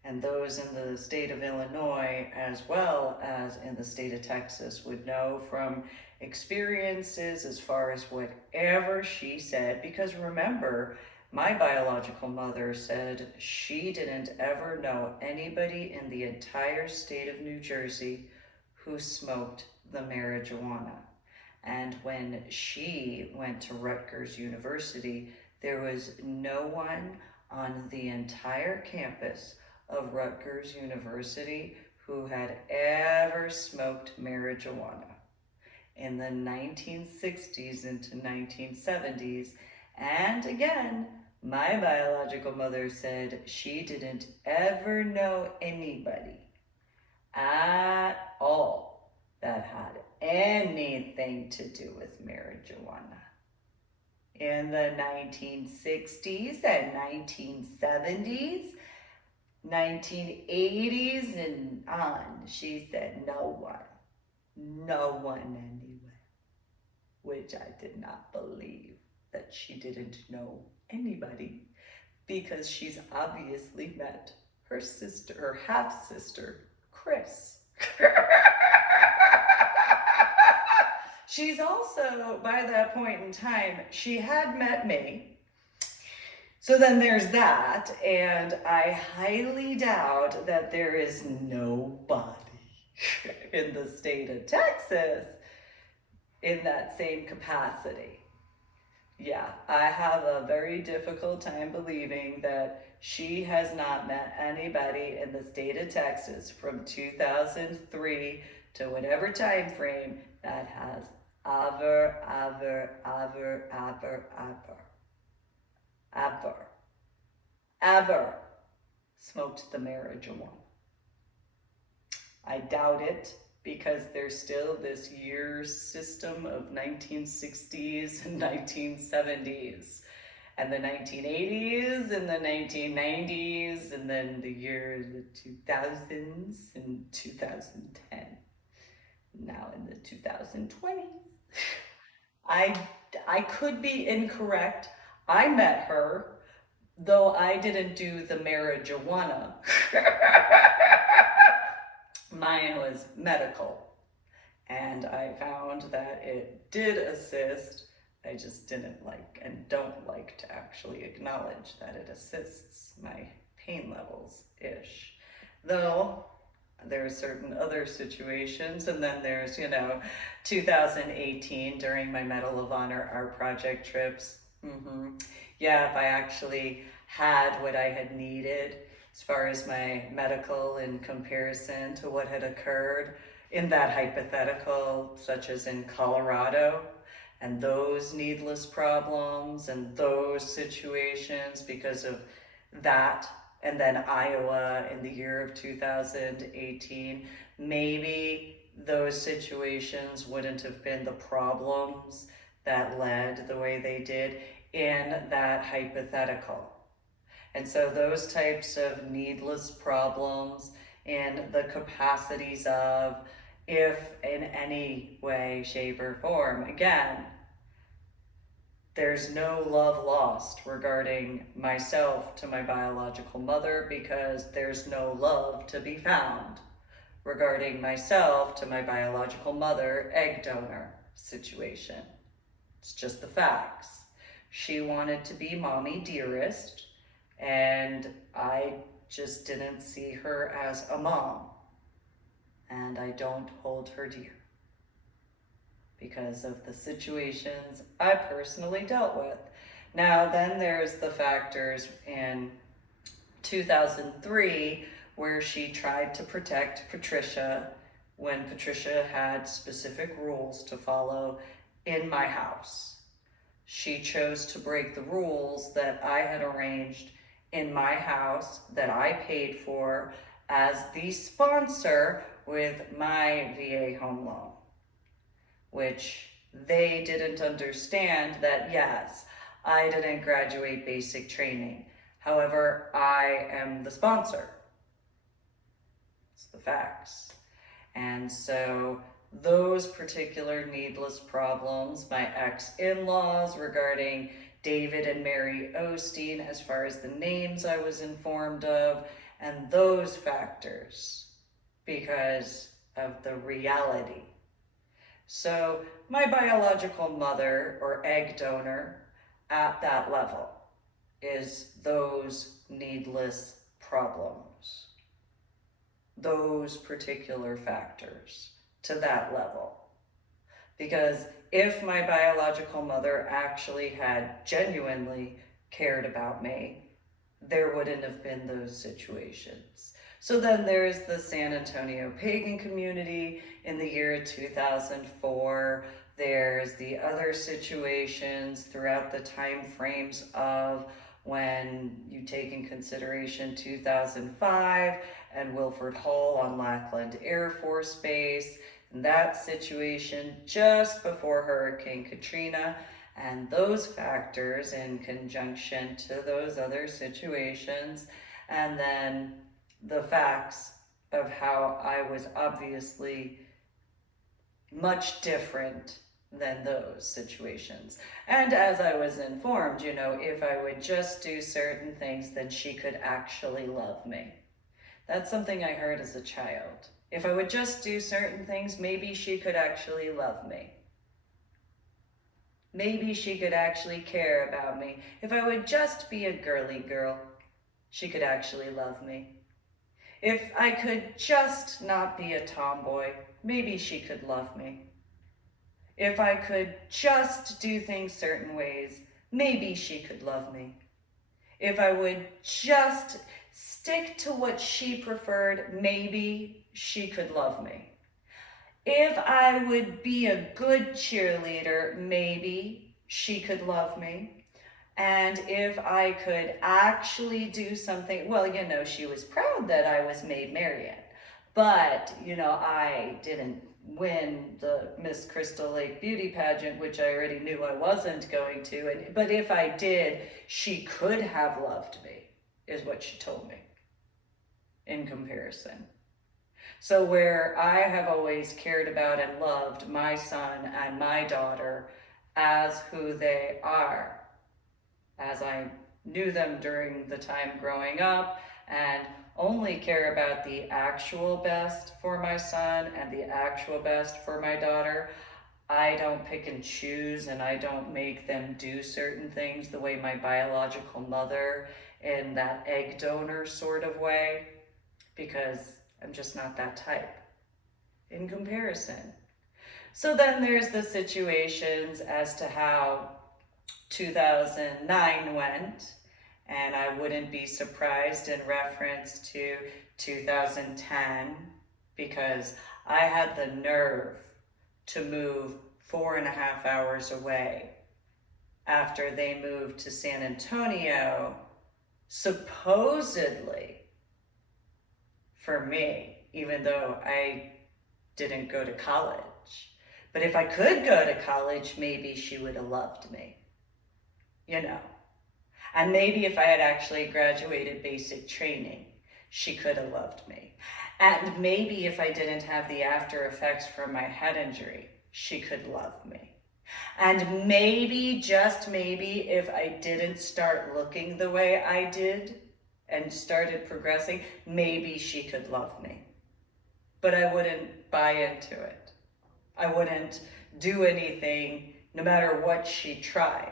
and those in the state of Illinois as well as in the state of Texas would know from experiences as far as whatever she said, because remember, my biological mother said she didn't ever know anybody in the entire state of New Jersey who smoked the marijuana. And when she went to Rutgers University, there was no one on the entire campus of Rutgers University who had ever smoked marijuana. In the 1960s into 1970s, and again, my biological mother said she didn't ever know anybody at all that had anything to do with marijuana. In the 1960s and 1970s, 1980s and on, she said no one anyway, which I did not believe that she didn't know anybody, because she's obviously met her sister, her half-sister, Chris. She's also, by that point in time, she had met me. So then there's that, and I highly doubt that there is nobody in the state of Texas in that same capacity. Yeah, I have a very difficult time believing that she has not met anybody in the state of Texas from 2003 to whatever time frame that has ever smoked the marijuana. I doubt it, because there's still this year system of 1960s and 1970s and the 1980s and the 1990s and then the year the 2000s and 2010. Now in the 2020s. I could be incorrect. I met her, though I didn't do the marijuana. Mine was medical, and I found that it did assist. I just didn't like and don't like to actually acknowledge that it assists my pain levels-ish. Though there are certain other situations, and then there's, 2018 during my Medal of Honor art project trips. Yeah, if I actually had what I had needed as far as my medical in comparison to what had occurred in that hypothetical, such as in Colorado, and those needless problems and those situations because of that, and then Iowa in the year of 2018, maybe those situations wouldn't have been the problems that led the way they did in that hypothetical. And so those types of needless problems in the capacities of, if in any way, shape, or form, again, there's no love lost regarding myself to my biological mother, because there's no love to be found regarding myself to my biological mother egg donor situation. It's just the facts. She wanted to be mommy dearest, and I just didn't see her as a mom, and I don't hold her dear because of the situations I personally dealt with. Now, then there's the factors in 2003 where she tried to protect Patricia when Patricia had specific rules to follow in my house. She chose to break the rules that I had arranged in my house that I paid for as the sponsor with my VA home loan, which they didn't understand that, yes, I didn't graduate basic training. However, I am the sponsor. It's the facts. And so those particular needless problems, my ex-in-laws regarding David and Mary Osteen, as far as the names I was informed of, and those factors, because of the reality. So my biological mother or egg donor at that level is those needless problems, those particular factors to that level. Because if my biological mother actually had genuinely cared about me, there wouldn't have been those situations. So then there's the San Antonio pagan community in the year 2004. There's the other situations throughout the time frames of when you take in consideration 2005 and Wilford Hall on Lackland Air Force Base, and that situation just before Hurricane Katrina, and those factors in conjunction to those other situations, and then the facts of how I was obviously much different than those situations. And as I was informed, if I would just do certain things, then she could actually love me. That's something I heard as a child. If I would just do certain things, maybe she could actually love me. Maybe she could actually care about me. If I would just be a girly girl, she could actually love me. If I could just not be a tomboy, maybe she could love me. If I could just do things certain ways, maybe she could love me. If I would just stick to what she preferred, maybe she could love me. If I would be a good cheerleader, maybe she could love me. And if I could actually do something, well, she was proud that I was Maid Marian, but, I didn't win the Miss Crystal Lake beauty pageant, which I already knew I wasn't going to. But if I did, she could have loved me, is what she told me in comparison. So where I have always cared about and loved my son and my daughter as who they are, as I knew them during the time growing up, and only care about the actual best for my son and the actual best for my daughter. I don't pick and choose, and I don't make them do certain things the way my biological mother, in that egg donor sort of way, because I'm just not that type in comparison. So then there's the situations as to how 2009 went, and I wouldn't be surprised in reference to 2010, because I had the nerve to move 4.5 hours away after they moved to San Antonio, supposedly for me, even though I didn't go to college. But if I could go to college, maybe she would have loved me. And maybe if I had actually graduated basic training, she could have loved me. And maybe if I didn't have the after effects from my head injury, she could love me. And maybe, just maybe, if I didn't start looking the way I did and started progressing, maybe she could love me. But I wouldn't buy into it. I wouldn't do anything no matter what she tried.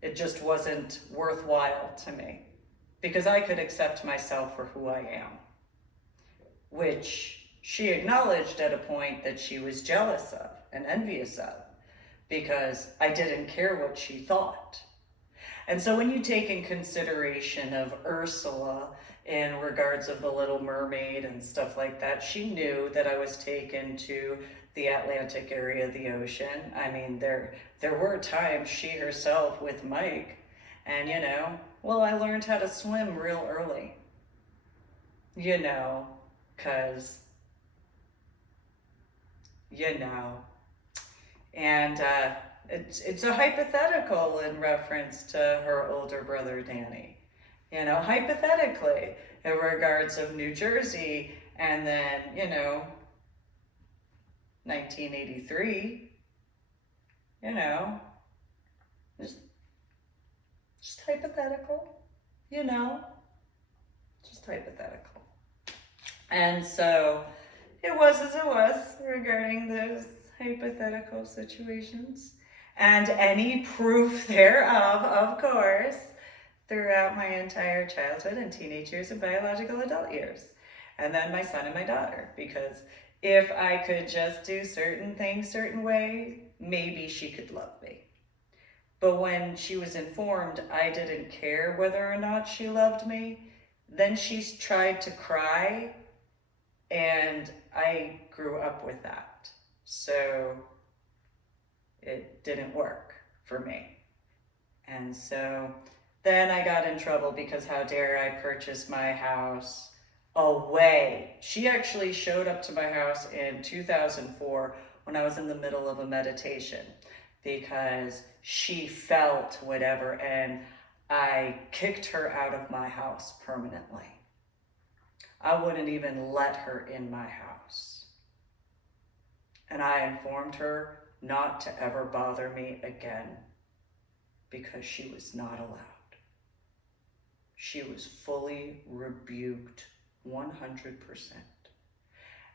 It just wasn't worthwhile to me, because I could accept myself for who I am, which she acknowledged at a point that she was jealous of and envious of, because I didn't care what she thought. And so when you take in consideration of Ursula in regards of the Little Mermaid and stuff like that, she knew that I was taken to the Atlantic area of the ocean. I mean, there were times she herself with Mike, and I learned how to swim real early. Cause and it's a hypothetical in reference to her older brother Danny. Hypothetically, in regards of New Jersey, and then 1983. Just hypothetical. Just hypothetical. And so it was as it was regarding those hypothetical situations, and any proof thereof, of course, throughout my entire childhood and teenage years and biological adult years. And then my son and my daughter, because If I could just do certain things certain way, maybe she could love me. But when she was informed I didn't care whether or not she loved me, then she tried to cry, and I grew up with that. So it didn't work for me. And so then I got in trouble because how dare I purchase my house away. She actually showed up to my house in 2004 when I was in the middle of a meditation because she felt whatever, and I kicked her out of my house permanently. I wouldn't even let her in my house. And I informed her not to ever bother me again because she was not allowed. She was fully rebuked 100%.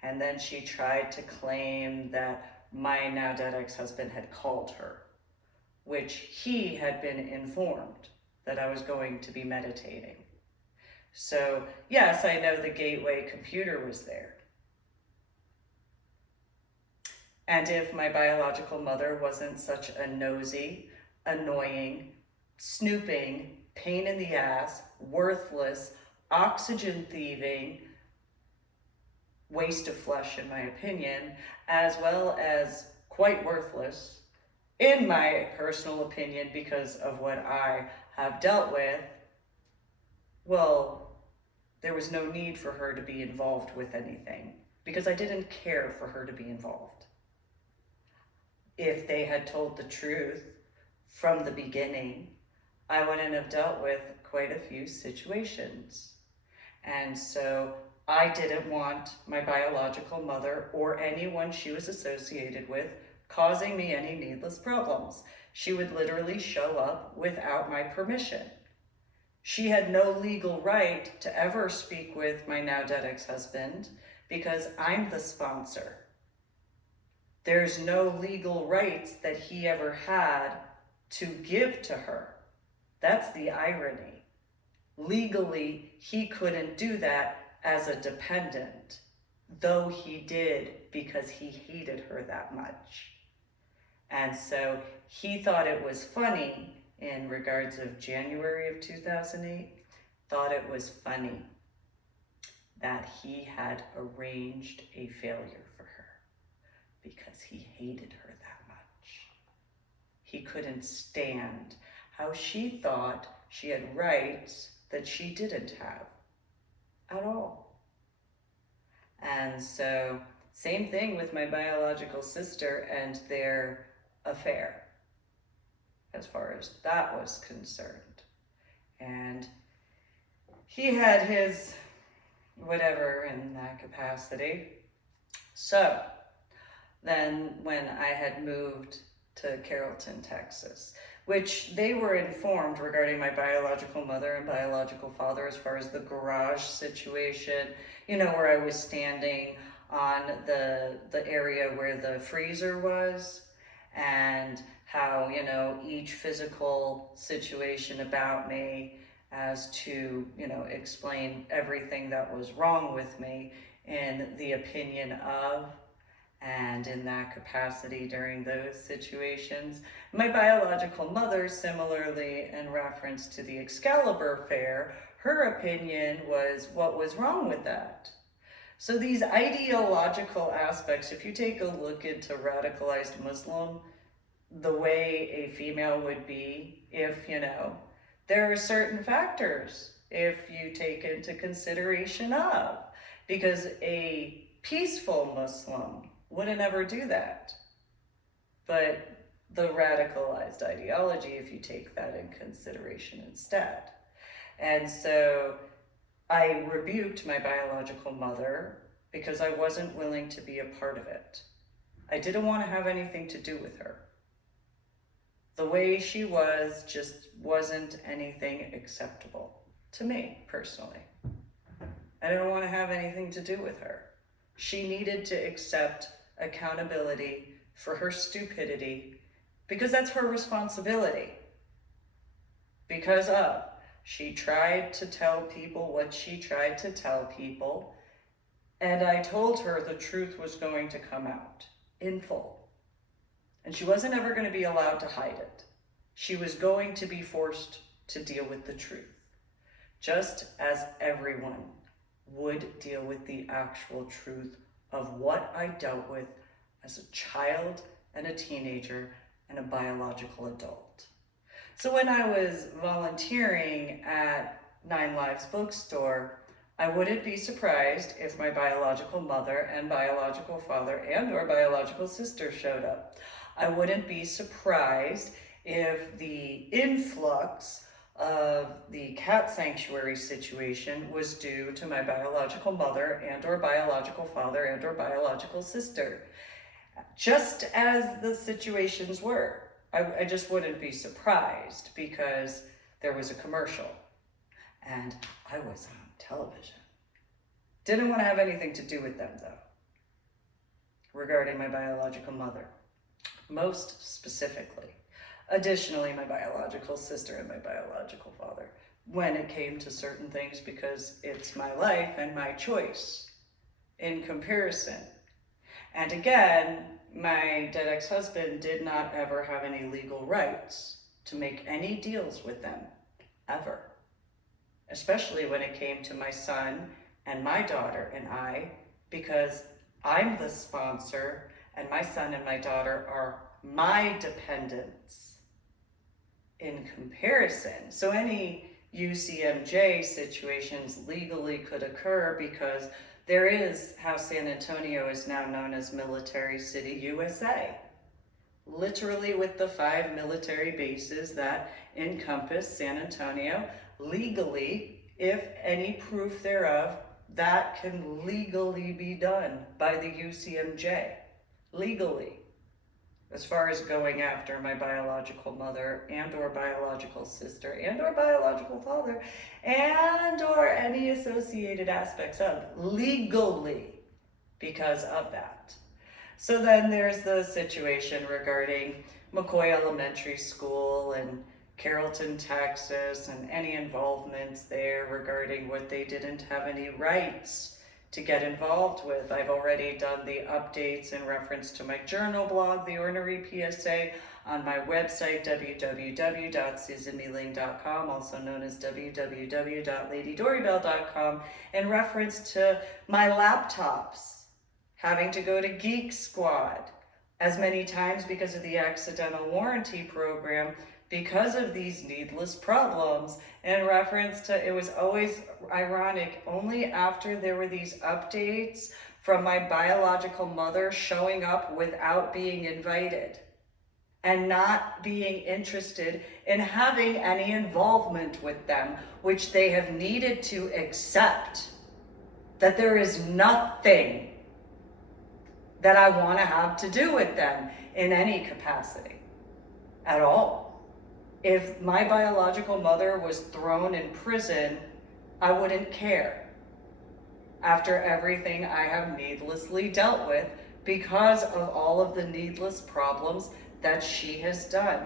And then she tried to claim that my now dead ex-husband had called her, which he had been informed that I was going to be meditating. So yes, I know the gateway computer was there. And if my biological mother wasn't such a nosy, annoying, snooping, pain in the ass, worthless, oxygen thieving, waste of flesh in my opinion, as well as quite worthless, in my personal opinion because of what I have dealt with, well, there was no need for her to be involved with anything because I didn't care for her to be involved. If they had told the truth from the beginning, I wouldn't have dealt with quite a few situations. And so I didn't want my biological mother or anyone she was associated with causing me any needless problems. She would literally show up without my permission. She had no legal right to ever speak with my now dead ex-husband because I'm the sponsor. There's no legal rights that he ever had to give to her. That's the irony. Legally, he couldn't do that as a dependent, though he did because he hated her that much. And so he thought it was funny in regards of January of 2008, thought it was funny that he had arranged a failure for her because he hated her that much. He couldn't stand how she thought she had rights that she didn't have at all. And so, same thing with my biological sister and their affair, as far as that was concerned. And he had his whatever in that capacity. So, then when I had moved to Carrollton, Texas, which they were informed regarding my biological mother and biological father as far as the garage situation, where I was standing on the area where the freezer was, and how, each physical situation about me as to, explain everything that was wrong with me in the opinion of, and in that capacity during those situations. My biological mother, similarly in reference to the Excalibur affair, her opinion was what was wrong with that. So these ideological aspects, if you take a look into radicalized Muslim, the way a female would be, if, there are certain factors if you take into consideration of, because a peaceful Muslim wouldn't ever do that. But the radicalized ideology, if you take that in consideration instead. And so I rebuked my biological mother because I wasn't willing to be a part of it. I didn't want to have anything to do with her. The way she was just wasn't anything acceptable to me personally. I didn't want to have anything to do with her. She needed to accept accountability for her stupidity because that's her responsibility. Because she tried to tell people what she tried to tell people, And I told her the truth was going to come out in full. And she wasn't ever going to be allowed to hide it. She was going to be forced to deal with the truth, just as everyone would deal with the actual truth of what I dealt with as a child and a teenager and a biological adult. So when I was volunteering at Nine Lives Bookstore, I wouldn't be surprised if my biological mother and biological father and or biological sister showed up. I wouldn't be surprised if the influx of the cat sanctuary situation was due to my biological mother and or biological father and or biological sister. Just as the situations were. I just wouldn't be surprised because there was a commercial and I was on television. Didn't want to have anything to do with them though, regarding my biological mother, most specifically. Additionally, my biological sister and my biological father, when it came to certain things, because it's my life and my choice in comparison. And again, my dead ex-husband did not ever have any legal rights to make any deals with them, ever. Especially when it came to my son and my daughter and I, because I'm the sponsor and my son and my daughter are my dependents in comparison. So any UCMJ situations legally could occur because there is how San Antonio is now known as Military City, USA. Literally with the 5 military bases that encompass San Antonio, legally, if any proof thereof, that can legally be done by the UCMJ. Legally. As far as going after my biological mother and or biological sister and or biological father and or any associated aspects of legally because of that. So then there's the situation regarding McCoy Elementary School and Carrollton, Texas, and any involvements there regarding what they didn't have any rights to get involved with. I've already done the updates in reference to my journal blog, The Ornery PSA, on my website, www.susanmealing.com, also known as www.ladydorybell.com, in reference to my laptops having to go to Geek Squad as many times because of the accidental warranty program, because of these needless problems. In reference to, it was always ironic, only after there were these updates from my biological mother showing up without being invited and not being interested in having any involvement with them, which they have needed to accept that there is nothing that I want to have to do with them in any capacity at all. If my biological mother was thrown in prison, I wouldn't care. After everything I have needlessly dealt with because of all of the needless problems that she has done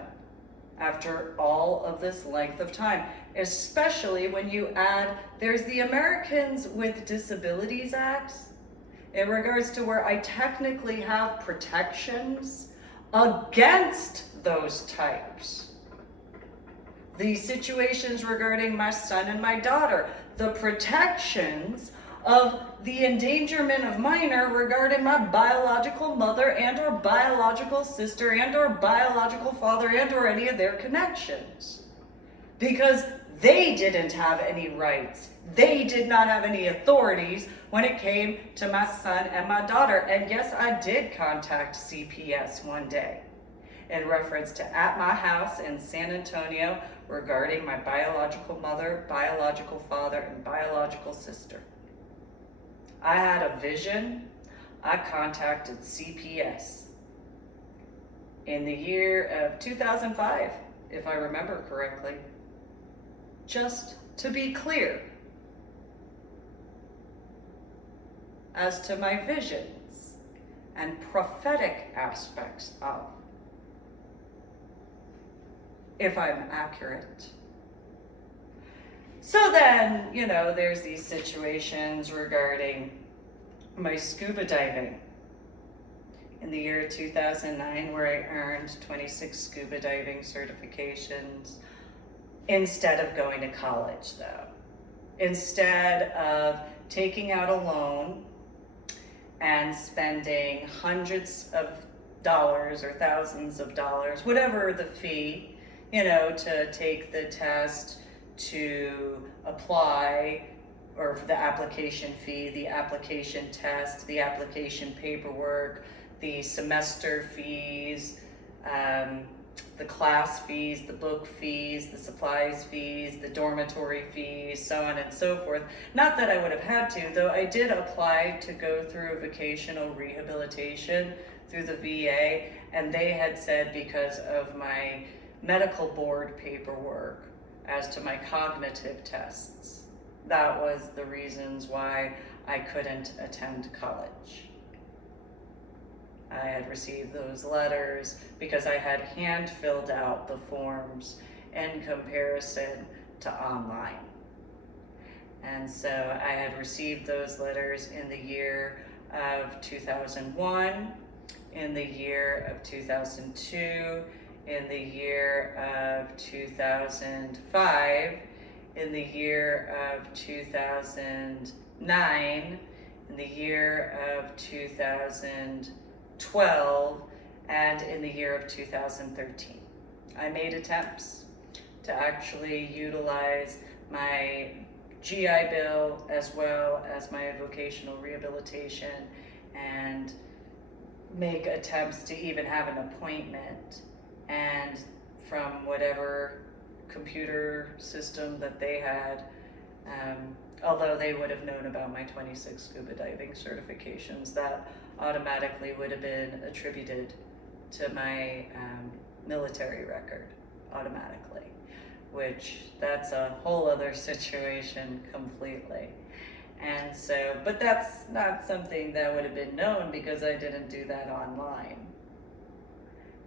after all of this length of time, especially when you add, there's the Americans with Disabilities Act in regards to where I technically have protections against those types. The situations regarding my son and my daughter, the protections of the endangerment of minor regarding my biological mother and or biological sister and or biological father and or any of their connections. Because they didn't have any rights. They did not have any authorities when it came to my son and my daughter. And yes, I did contact CPS one day in reference to at my house in San Antonio regarding my biological mother, biological father, and biological sister. I had a vision. I contacted CPS in the year of 2005, if I remember correctly. Just to be clear as to my visions and prophetic aspects of, if I'm accurate. So then, there's these situations regarding my scuba diving in the year 2009, where I earned 26 scuba diving certifications instead of going to college, though. Instead of taking out a loan and spending hundreds of dollars or thousands of dollars, whatever the fee, to take the test, to apply, or for the application fee, the application test, the application paperwork, the semester fees, the class fees, the book fees, the supplies fees, the dormitory fees, so on and so forth. Not that I would have had to, though I did apply to go through vocational rehabilitation through the VA, and they had said because of my medical board paperwork as to my cognitive tests, that was the reasons why I couldn't attend college. I had received those letters because I had hand filled out the forms in comparison to online. And so I had received those letters in the year of 2001, in the year of 2002, in the year of 2005, in the year of 2009, in the year of 2012, and in the year of 2013. I made attempts to actually utilize my GI Bill as well as my vocational rehabilitation and make attempts to even have an appointment, and from whatever computer system that they had, although they would have known about my 26 scuba diving certifications, that automatically would have been attributed to my military record automatically, which that's a whole other situation completely. And so, but that's not something that would have been known because I didn't do that online.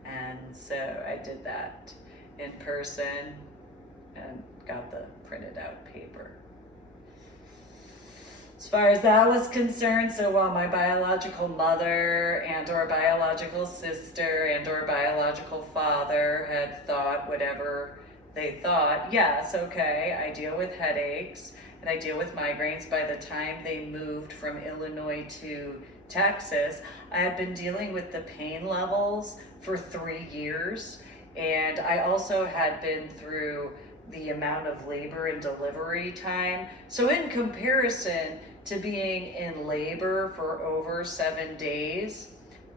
And so I did that in person and got the printed out paper. As far as that was concerned, so while my biological mother and or biological sister and or biological father had thought whatever they thought, yes, okay, I deal with headaches and I deal with migraines. By the time they moved from Illinois to Texas, I had been dealing with the pain levels for 3 years, and I also had been through the amount of labor and delivery time. So in comparison to being in labor for over 7 days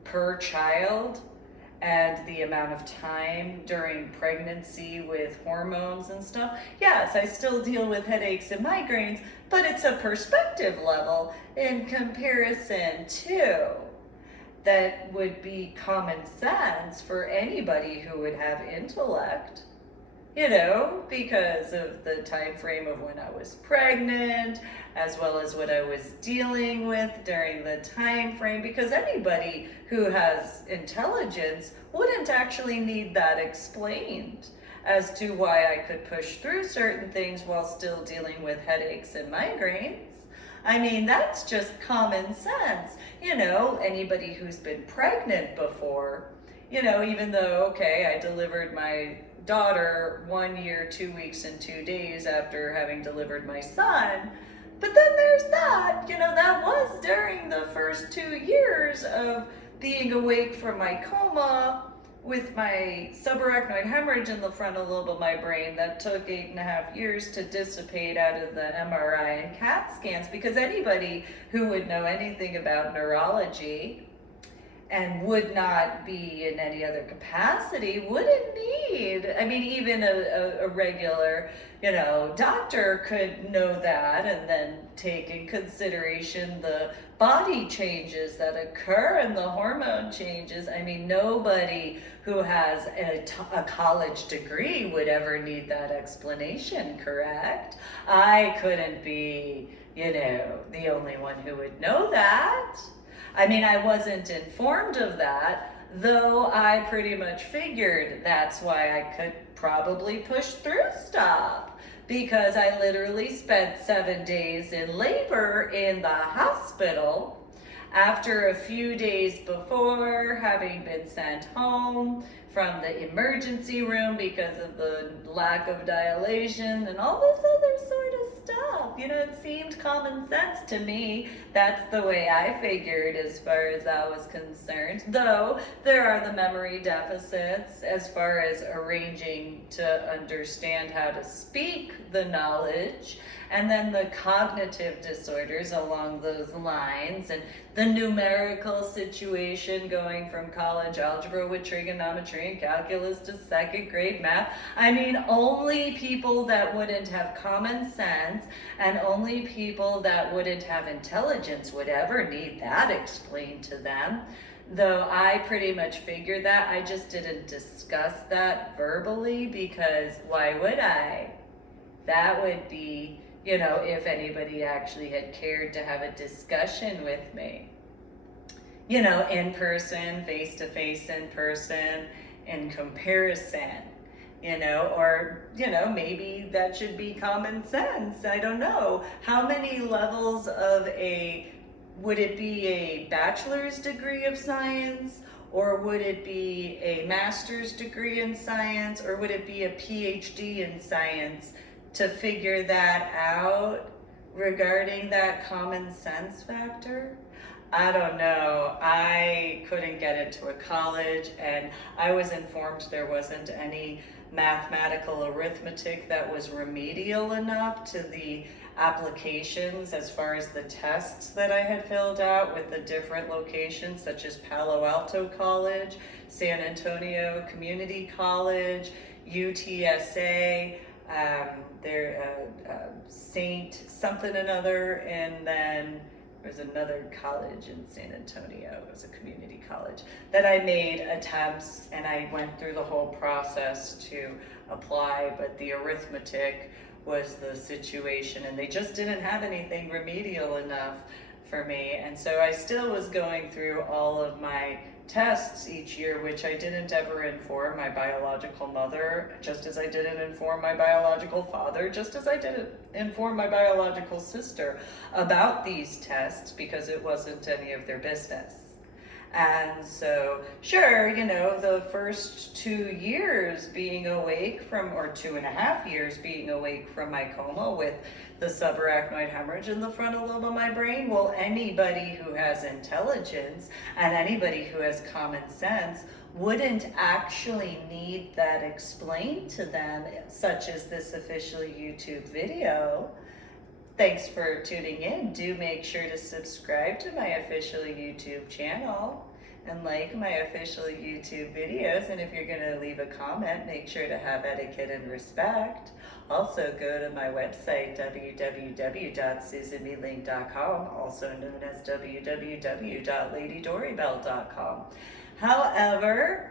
per child, and the amount of time during pregnancy with hormones and stuff, yes, I still deal with headaches and migraines, but it's a perspective level in comparison to that would be common sense for anybody who would have intellect, because of the time frame of when I was pregnant, as well as what I was dealing with during the time frame, because anybody who has intelligence wouldn't actually need that explained as to why I could push through certain things while still dealing with headaches and migraines. I mean, that's just common sense. Anybody who's been pregnant before, even though, okay, I delivered my daughter 1 year, 2 weeks, and 2 days after having delivered my son. But then there's that, that was during the first 2 years of being awake from my coma with my subarachnoid hemorrhage in the frontal lobe of my brain that took 8.5 years to dissipate out of the MRI and CAT scans, because anybody who would know anything about neurology and would not be in any other capacity wouldn't need, even a regular, doctor could know that and then take in consideration the body changes that occur and the hormone changes. Nobody who has a college degree would ever need that explanation, correct? I couldn't be, the only one who would know that. I wasn't informed of that, though I pretty much figured that's why I could probably push through stuff, because I literally spent 7 days in labor in the hospital after a few days before having been sent home from the emergency room because of the lack of dilation and all this other sort of stuff. You know, it seemed common sense to me. That's the way I figured as far as I was concerned. Though there are the memory deficits as far as arranging to understand how to speak the knowledge, and then the cognitive disorders along those lines, and the numerical situation going from college algebra with trigonometry and calculus to second grade math. I mean, only people that wouldn't have common sense and only people that wouldn't have intelligence would ever need that explained to them. Though I pretty much figured that, I just didn't discuss that verbally, because why would I? That would be, you know, if anybody actually had cared to have a discussion with me. You know, in person, face to face in person, in comparison, you know, or, you know, maybe that should be common sense. I don't know. How many levels of would it be a bachelor's degree of science? Or would it be a master's degree in science? Or would it be a PhD in science to figure that out regarding that common sense factor? I don't know. I couldn't get into a college, and I was informed there wasn't any mathematical arithmetic that was remedial enough to the applications as far as the tests that I had filled out with the different locations, such as Palo Alto College, San Antonio Community College, UTSA, Saint something another, and then there's another college in San Antonio. It was a community college that I made attempts, and I went through the whole process to apply, but the arithmetic was the situation, and they just didn't have anything remedial enough for me. And so I still was going through all of my tests each year, which I didn't ever inform my biological mother, just as I didn't inform my biological father, just as I didn't inform my biological sister about these tests, because it wasn't any of their business. And so, sure, you know, the first 2 years being awake from, or 2.5 years being awake from my coma with the subarachnoid hemorrhage in the frontal lobe of my brain, well, anybody who has intelligence and anybody who has common sense wouldn't actually need that explained to them, such as this official YouTube video. Thanks for tuning in. Do make sure to subscribe to my official YouTube channel and like my official YouTube videos. And if you're going to leave a comment, make sure to have etiquette and respect. Also, go to my website, www.susanmeeling.com, also known as www.ladydorybell.com. However,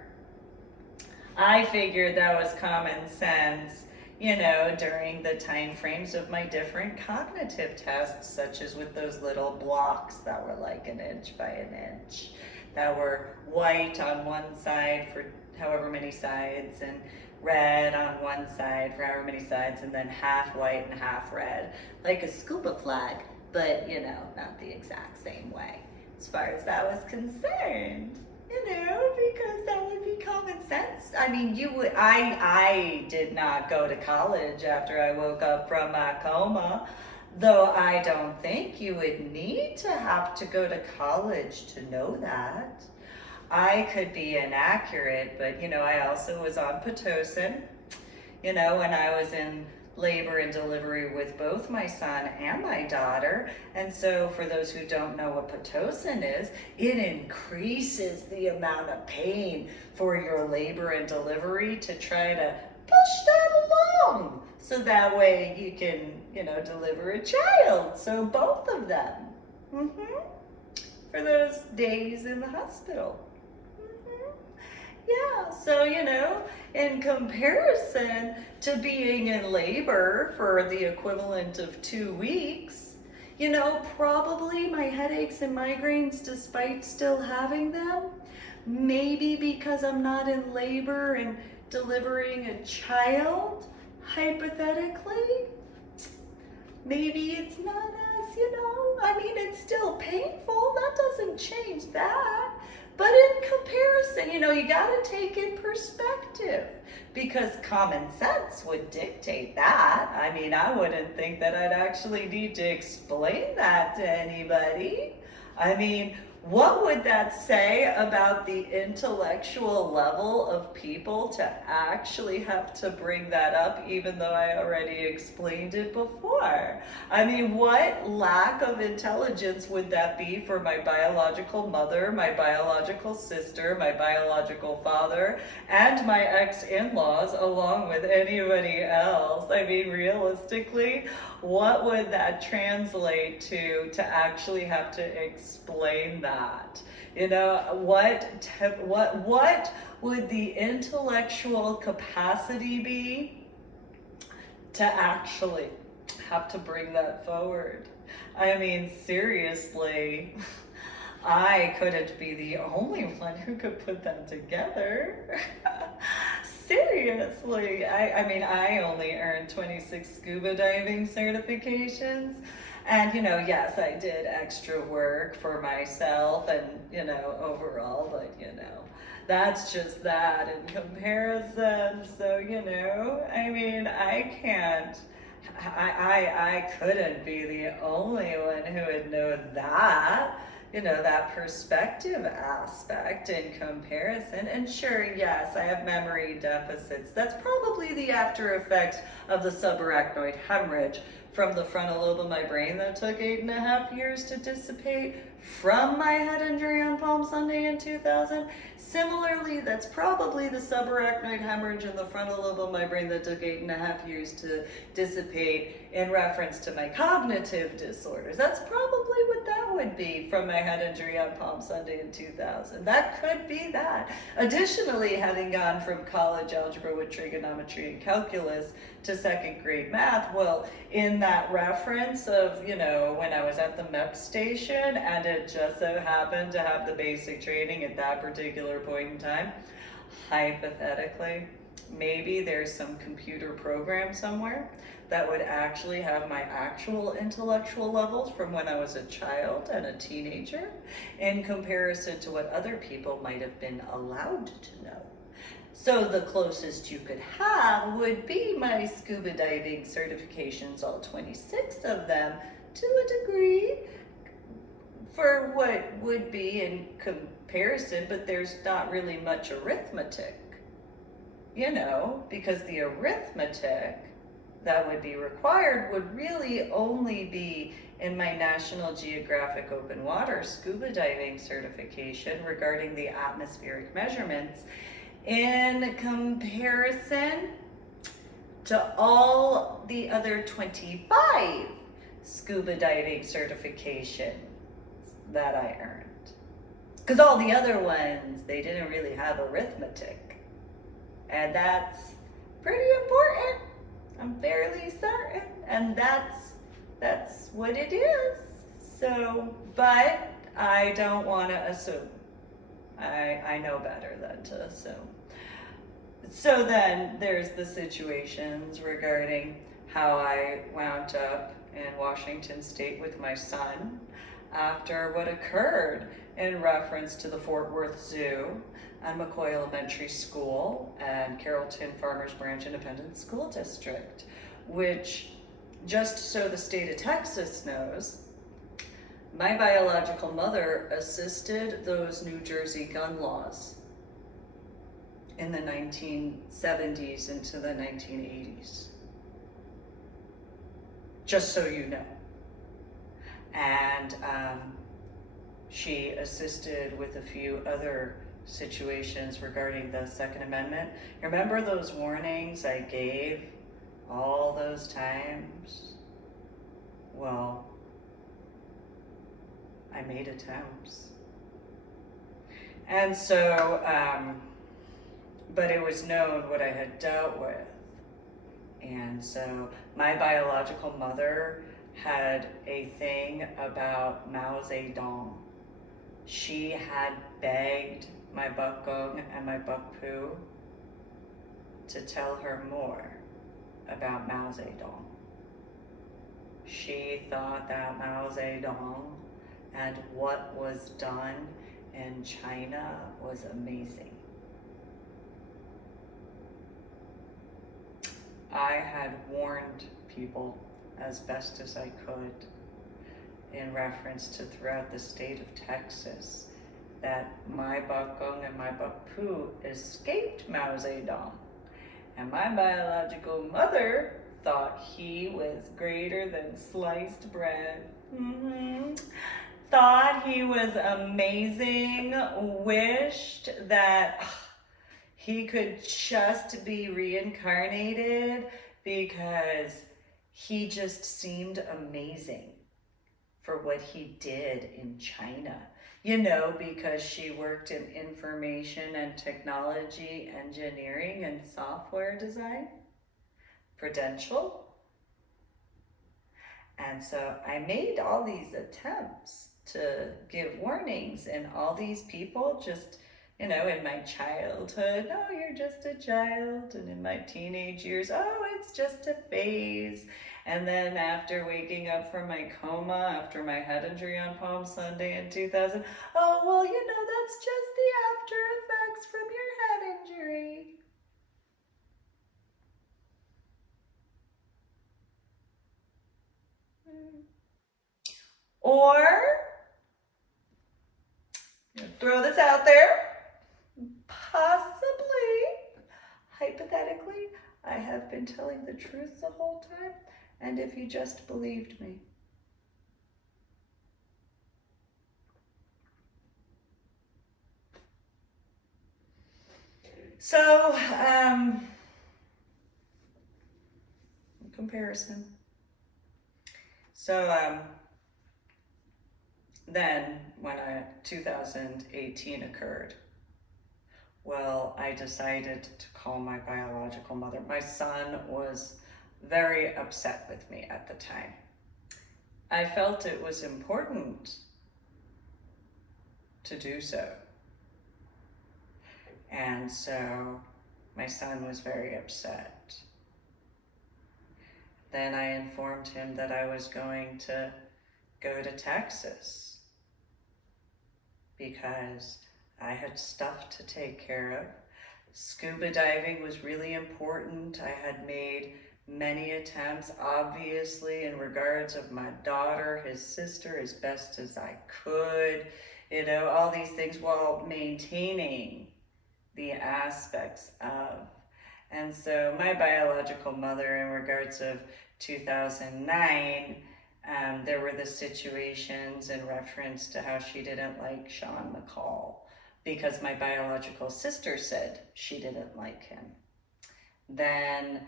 I figured that was common sense, you know, during the time frames of my different cognitive tests, such as with those little blocks that were like 1 inch by 1 inch, that were white on one side for however many sides, and red on one side for however many sides, and then half white and half red, like a scuba flag, but, you know, not the exact same way, as far as that was concerned. You know, because that would be common sense. I mean, I did not go to college after I woke up from my coma, though I don't think you would need to have to go to college to know that. I could be inaccurate, but, you know, I also was on Pitocin, you know, when I was in labor and delivery with both my son and my daughter. And so for those who don't know what Pitocin is, it increases the amount of pain for your labor and delivery to try to push that along, so that way you can, you know, deliver a child. So both of them, for those days in the hospital. Yeah, so, you know, in comparison to being in labor for the equivalent of 2 weeks, you know, probably my headaches and migraines, despite still having them, maybe because I'm not in labor and delivering a child, hypothetically, maybe it's not as, you know, I mean, it's still painful. That doesn't doesn't change that. But in comparison, you got to take in perspective, because common sense would dictate that. I mean, I wouldn't think that I'd actually need to explain that to anybody. I mean, what would that say about the intellectual level of people to actually have to bring that up, even though I already explained it before? I mean, what lack of intelligence would that be for my biological mother, my biological sister, my biological father, and my ex-in-laws, along with anybody else? I mean, realistically, what would that translate to actually have to explain that? What would the intellectual capacity be to actually have to bring that forward? I mean, seriously, I couldn't be the only one who could put them together. Seriously, I mean, I only earned 26 scuba diving certifications. And, yes, I did extra work for myself and, overall, but, that's just that in comparison. So, I mean, I couldn't be the only one who would know that. That perspective aspect in comparison. And sure, yes, I have memory deficits. That's probably the after effects of the subarachnoid hemorrhage from the frontal lobe of my brain that took 8.5 years to dissipate from my head injury on Palm Sunday in 2000. Similarly, that's probably the subarachnoid hemorrhage in the frontal lobe of my brain that took 8.5 years to dissipate in reference to my cognitive disorders. That's probably what that would be from my head injury on Palm Sunday in 2000. That could be that. Additionally, having gone from college algebra with trigonometry and calculus to second grade math, well, in that reference of, when I was at the MEP station and it just so happened to have the basic training at that particular point in time, hypothetically, maybe there's some computer program somewhere that would actually have my actual intellectual levels from when I was a child and a teenager in comparison to what other people might have been allowed to know. So the closest you could have would be my scuba diving certifications, all 26 of them, to a degree, for what would be in comparison, but there's not really much arithmetic, because the arithmetic that would be required would really only be in my National Geographic Open Water scuba diving certification regarding the atmospheric measurements, in comparison to all the other 25 scuba diving certifications that I earned. Because all the other ones, they didn't really have arithmetic. And that's pretty important. I'm fairly certain. And that's what it is. So, but I don't want to assume. I know better than to assume. So then there's the situations regarding how I wound up in Washington State with my son after what occurred in reference to the Fort Worth Zoo and McCoy Elementary School and Carrollton Farmers Branch Independent School District, which, just so the state of Texas knows, my biological mother assisted those New Jersey gun laws in the 1970s into the 1980s. Just so you know. And she assisted with a few other situations regarding the Second Amendment. Remember those warnings I gave all those times? Well, I made attempts. And so, but it was known what I had dealt with. And so my biological mother had a thing about Mao Zedong. She had begged my buck gong and my buck poo to tell her more about Mao Zedong. She thought that Mao Zedong and what was done in China was amazing. I had warned people as best as I could in reference to throughout the state of Texas that my Bakong and my Bakpu escaped Mao Zedong. And my biological mother thought he was greater than sliced bread. Thought he was amazing, wished that he could just be reincarnated because he just seemed amazing for what he did in China. You know, because she worked in information and technology engineering and software design, Prudential. And so I made all these attempts to give warnings, and all these people just, you know, in my childhood, oh, you're just a child. And in my teenage years, oh, it's just a phase. And then after waking up from my coma, after my head injury on Palm Sunday in 2000, oh, well, you know, that's just the after effects from your head injury. Or, throw this out there, possibly, hypothetically, I have been telling the truth the whole time, and if you just believed me. So, comparison. So, then when 2018 occurred, well, I decided to call my biological mother. My son was very upset with me at the time. I felt it was important to do so. And so my son was very upset. Then I informed him that I was going to go to Texas because I had stuff to take care of. Scuba diving was really important. I had made many attempts, obviously, in regards of my daughter, his sister, as best as I could, you know, all these things while maintaining the aspects of. And so my biological mother, in regards of 2009, there were the situations in reference to how she didn't like Sean McCall because my biological sister said she didn't like him. Then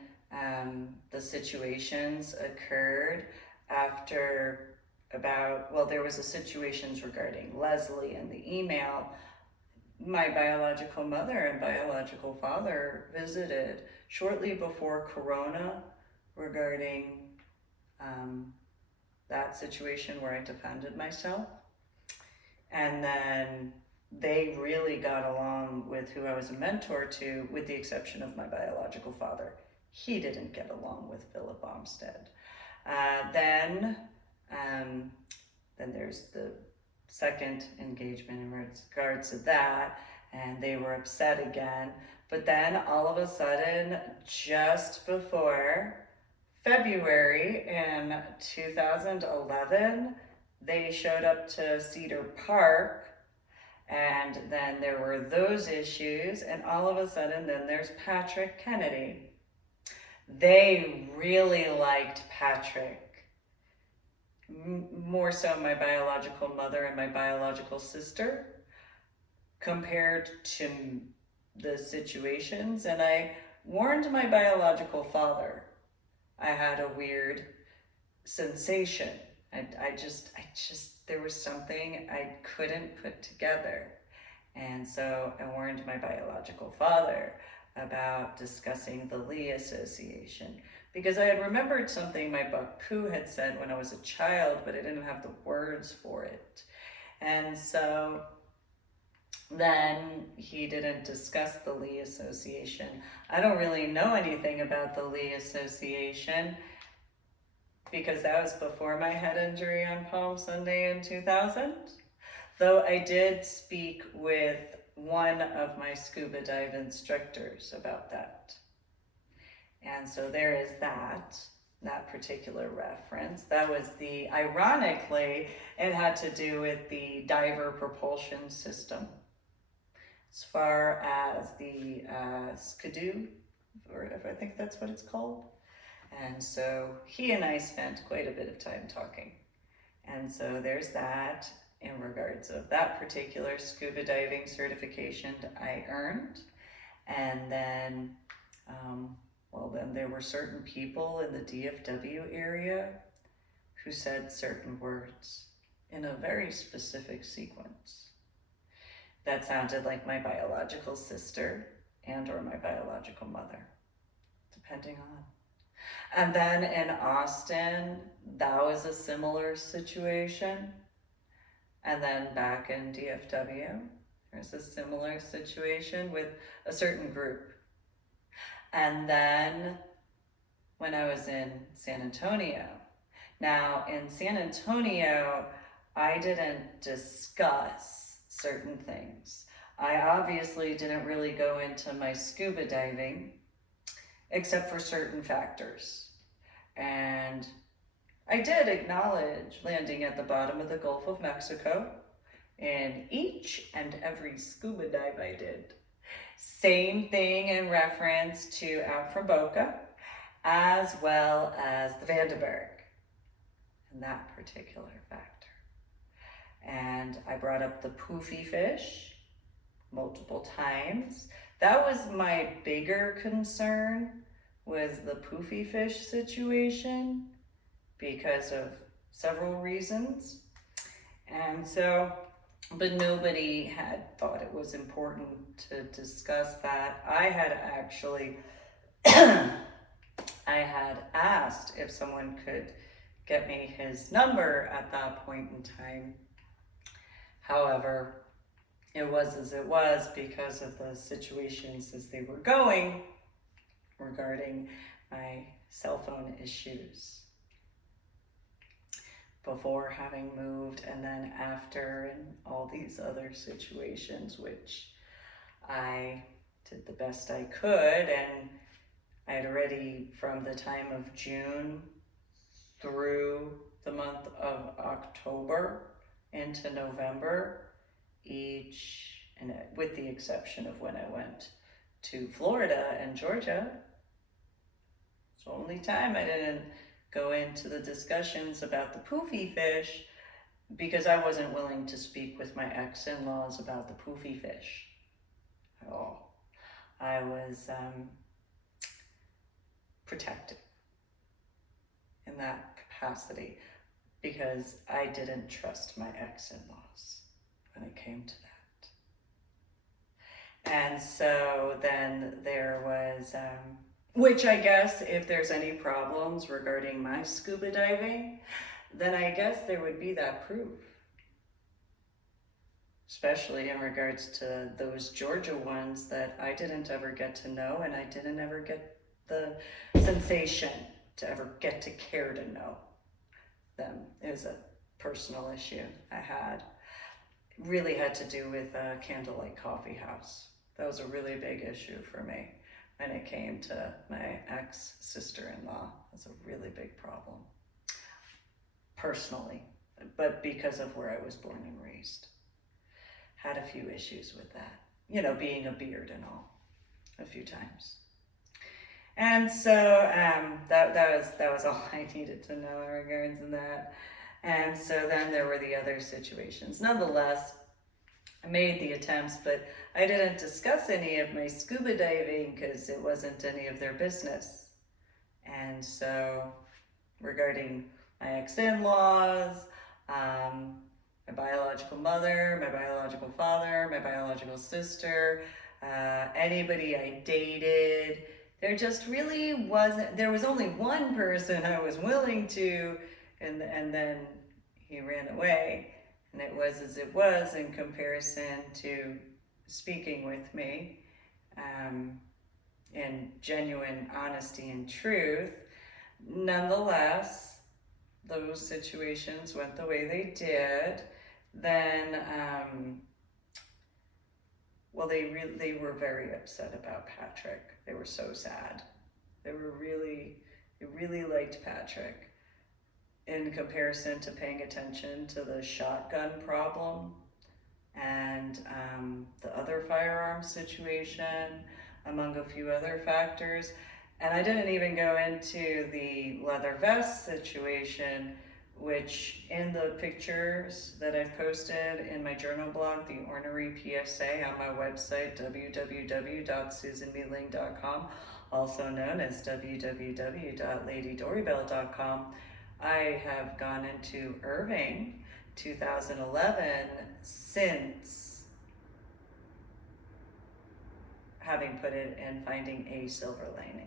the situations occurred after there was the situations regarding Leslie and the email. My biological mother and biological father visited shortly before Corona regarding that situation where I defended myself. And then they really got along with who I was a mentor to, with the exception of my biological father. He didn't get along with Philip Olmsted. Then there's the second engagement in regards to that, and they were upset again. But then all of a sudden, just before February in 2011, they showed up to Cedar Park, and then there were those issues, and all of a sudden then there's Patrick Kennedy. They really liked Patrick. More so my biological mother and my biological sister compared to the situations. And I warned my biological father. I had a weird sensation. I just, there was something I couldn't put together. And so I warned my biological father about discussing the Lee Association because I had remembered something my Buck Pooh had said when I was a child, but I didn't have the words for it. And so then he didn't discuss the Lee Association. I don't really know anything about the Lee Association because that was before my head injury on Palm Sunday in 2000. Though I did speak with one of my scuba dive instructors about that. And so there is that particular reference. That was ironically, it had to do with the diver propulsion system. As far as the Skidoo, or I think that's what it's called. And so he and I spent quite a bit of time talking. And so there's that in regards of that particular scuba diving certification I earned. And then, then there were certain people in the DFW area who said certain words in a very specific sequence that sounded like my biological sister and or my biological mother, depending on. And then in Austin, that was a similar situation. And then back in DFW, there's a similar situation with a certain group. And then when I was in San Antonio, now in San Antonio, I didn't discuss certain things. I obviously didn't really go into my scuba diving, except for certain factors. And I did acknowledge landing at the bottom of the Gulf of Mexico in each and every scuba dive I did. Same thing in reference to out from Boca, as well as the Vandenberg, and that particular factor. And I brought up the poofy fish multiple times. That was my bigger concern, was the poofy fish situation, because of several reasons. And so, but nobody had thought it was important to discuss that. I had actually, I had asked if someone could get me his number at that point in time. However, it was as it was because of the situations as they were going regarding my cell phone issues. Before having moved, and then after, and all these other situations, which I did the best I could. And I had already, from the time of June through the month of October into November, each, and with the exception of when I went to Florida and Georgia, it's the only time I didn't go into the discussions about the poofy fish, because I wasn't willing to speak with my ex-in-laws about the poofy fish at all. I was protected in that capacity because I didn't trust my ex-in-laws when it came to that. And so then there was which I guess if there's any problems regarding my scuba diving, then I guess there would be that proof. Especially in regards to those Georgia ones that I didn't ever get to know, and I didn't ever get the sensation to ever get to care to know them. It was a personal issue I had. It really had to do with Candlelight Coffee House. That was a really big issue for me. When it came to my ex-sister-in-law, it's a really big problem, personally, but because of where I was born and raised. Had a few issues with that, being a beard and all, a few times. And so that was all I needed to know in regards to that. And so then there were the other situations. Nonetheless, I made the attempts, but I didn't discuss any of my scuba diving because it wasn't any of their business. And so regarding my ex-in-laws, my biological mother, my biological father, my biological sister, anybody I dated, there just really wasn't, there was only one person I was willing to, and then he ran away. And it was as it was in comparison to speaking with me in genuine honesty and truth. Nonetheless, those situations went the way they did, then well, they were very upset about Patrick. They were so sad. They really liked Patrick in comparison to paying attention to the shotgun problem and the other firearms situation, among a few other factors. And I didn't even go into the leather vest situation, which in the pictures that I've posted in my journal blog, the Ornery PSA, on my website, www.susanmealing.com, also known as www.ladydorybell.com, I have gone into Irving 2011 since having put it in Finding a Silver Lining.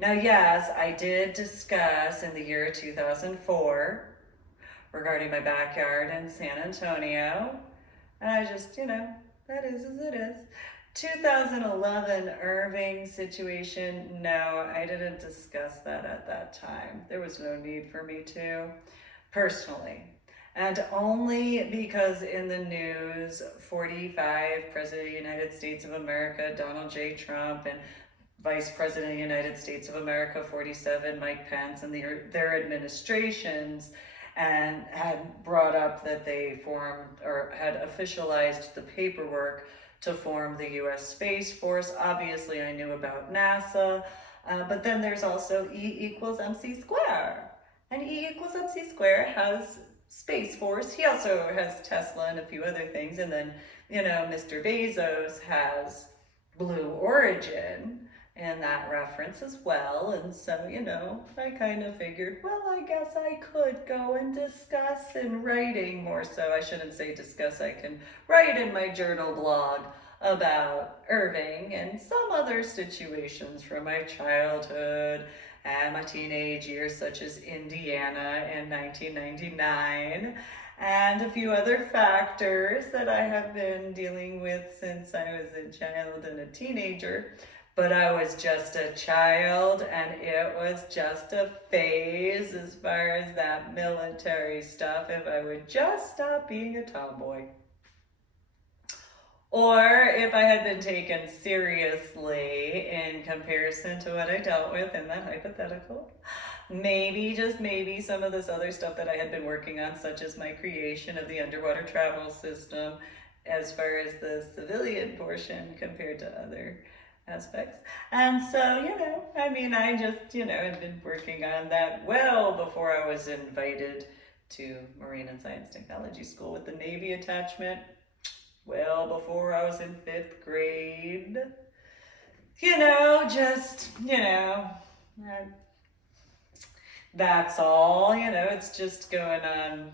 Now, yes, I did discuss in the year 2004 regarding my backyard in San Antonio, and I just, that is as it is. 2011 Irving situation, no, I didn't discuss that at that time. There was no need for me to, personally. And only because in the news, 45, President of the United States of America, Donald J. Trump, and Vice President of the United States of America, 47, Mike Pence, and their administrations, and had brought up that they formed or had officialized the paperwork to form the U.S. Space Force. Obviously, I knew about NASA, but then there's also E equals MC square. And E equals MC square has Space Force. He also has Tesla and a few other things. And then, Mr. Bezos has Blue Origin in that reference as well. And so, I kind of figured, well, I guess I could go and discuss in writing more so. I shouldn't say discuss, I can write in my journal blog about Irving and some other situations from my childhood and my teenage years, such as Indiana in 1999, and a few other factors that I have been dealing with since I was a child and a teenager. But I was just a child, and it was just a phase as far as that military stuff, if I would just stop being a tomboy. Or if I had been taken seriously in comparison to what I dealt with in that hypothetical, maybe, just maybe, some of this other stuff that I had been working on, such as my creation of the underwater travel system, as far as the civilian portion compared to other aspects. And so, I just, had been working on that well before I was invited to Marine and Science Technology School with the Navy attachment. Well, before I was in 5th grade, that's all, it's just going on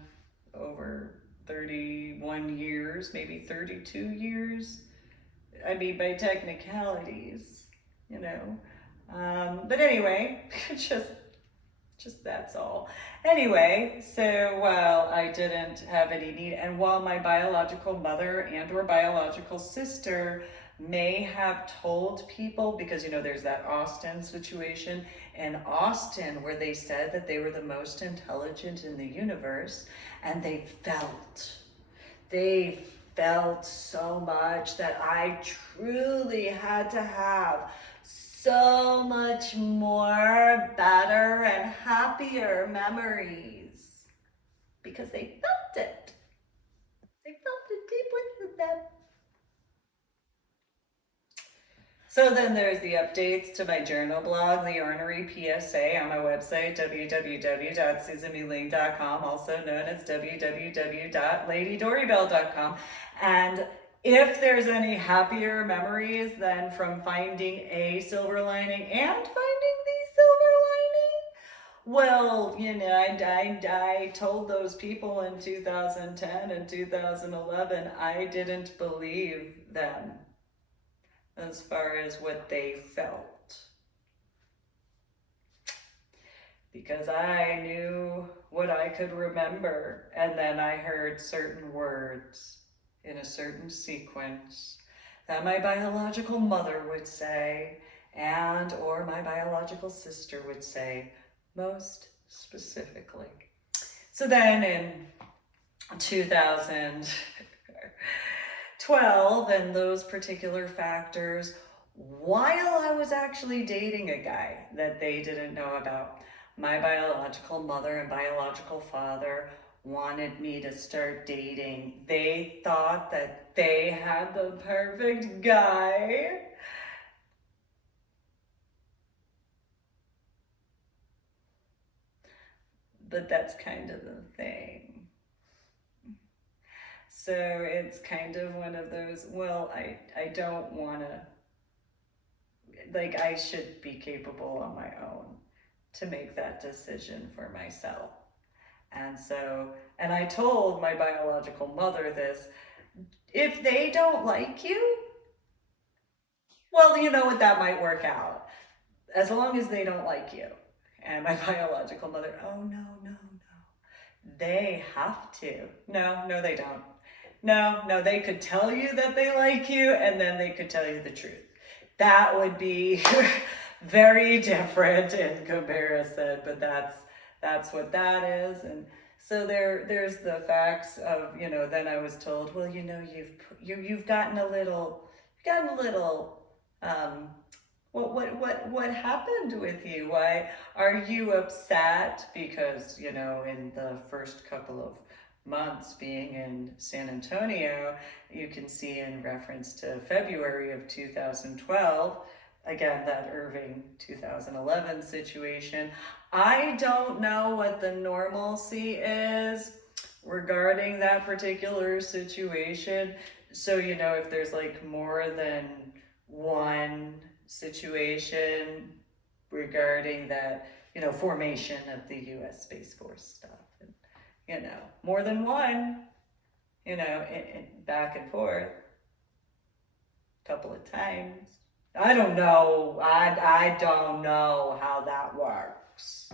over 31 years, maybe 32 years. I mean, by technicalities, but anyway, just that's all. Anyway, so while I didn't have any need, and while my biological mother and or biological sister may have told people, because there's that Austin situation in Austin where they said that they were the most intelligent in the universe, and they felt so much that I truly had to have so much more better and happier memories because they felt it. They felt it deep within them. So then there's the updates to my journal blog, the Ornery PSA, on my website, www.susanmealing.com, also known as www.ladydorybell.com. And if there's any happier memories than from finding a silver lining and finding the silver lining, well, I told those people in 2010 and 2011 I didn't believe them as far as what they felt. Because I knew what I could remember, and then I heard certain words in a certain sequence that my biological mother would say, and or my biological sister would say, most specifically. So then in 2012 and those particular factors, while I was actually dating a guy that they didn't know about, my biological mother and biological father wanted me to start dating. They thought that they had the perfect guy. But that's kind of the thing. So it's kind of one of those, well, I don't want to, like, I should be capable on my own to make that decision for myself. And so, and I told my biological mother this, if they don't like you, well, you know what, that might work out. As long as they don't like you. And my biological mother, oh, no, no, no. They have to. No, no, they don't. No, no, they could tell you that they like you and then they could tell you the truth. That would be very different in comparison, but that's what that is. And so there's the facts of, then I was told, well, you've gotten a little, um, what happened with you? Why are you upset? Because, in the first couple of months being in San Antonio, you can see in reference to February of 2012, again, that Irving 2011 situation. I don't know what the normalcy is regarding that particular situation. So, if there's like more than one situation regarding that, formation of the US Space Force stuff. And, more than one, back and forth a couple of times. I don't know. I don't know how that works.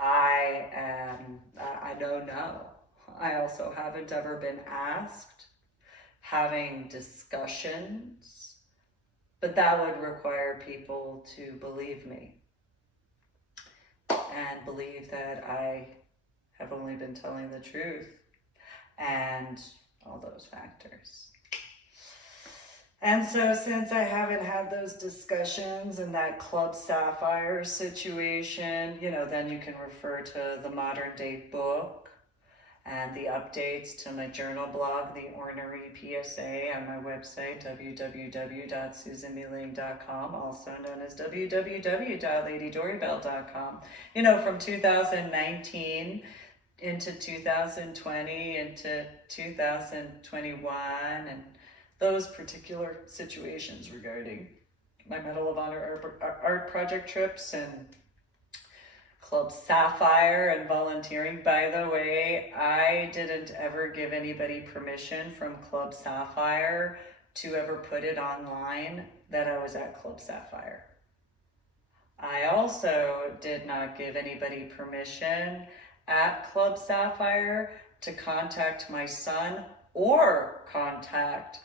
I don't know. I also haven't ever been asked, having discussions, but that would require people to believe me and believe that I have only been telling the truth and all those factors. And so since I haven't had those discussions and that Club Sapphire situation, then you can refer to the modern day book and the updates to my journal blog, The Ornery PSA, on my website, www.susanmealing.com, also known as www.ladydorybell.com. From 2019 into 2020 into 2021, and those particular situations regarding my Medal of Honor art project trips and Club Sapphire and volunteering. By the way, I didn't ever give anybody permission from Club Sapphire to ever put it online that I was at Club Sapphire. I also did not give anybody permission at Club Sapphire to contact my son or contact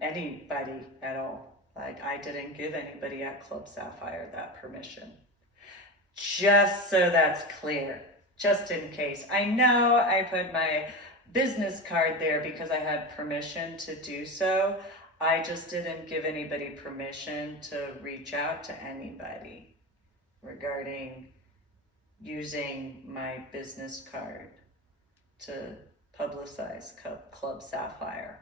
anybody at all. Like, I didn't give anybody at Club Sapphire that permission. Just so that's clear, just in case. I know I put my business card there because I had permission to do so. I just didn't give anybody permission to reach out to anybody regarding using my business card to publicize Club Sapphire.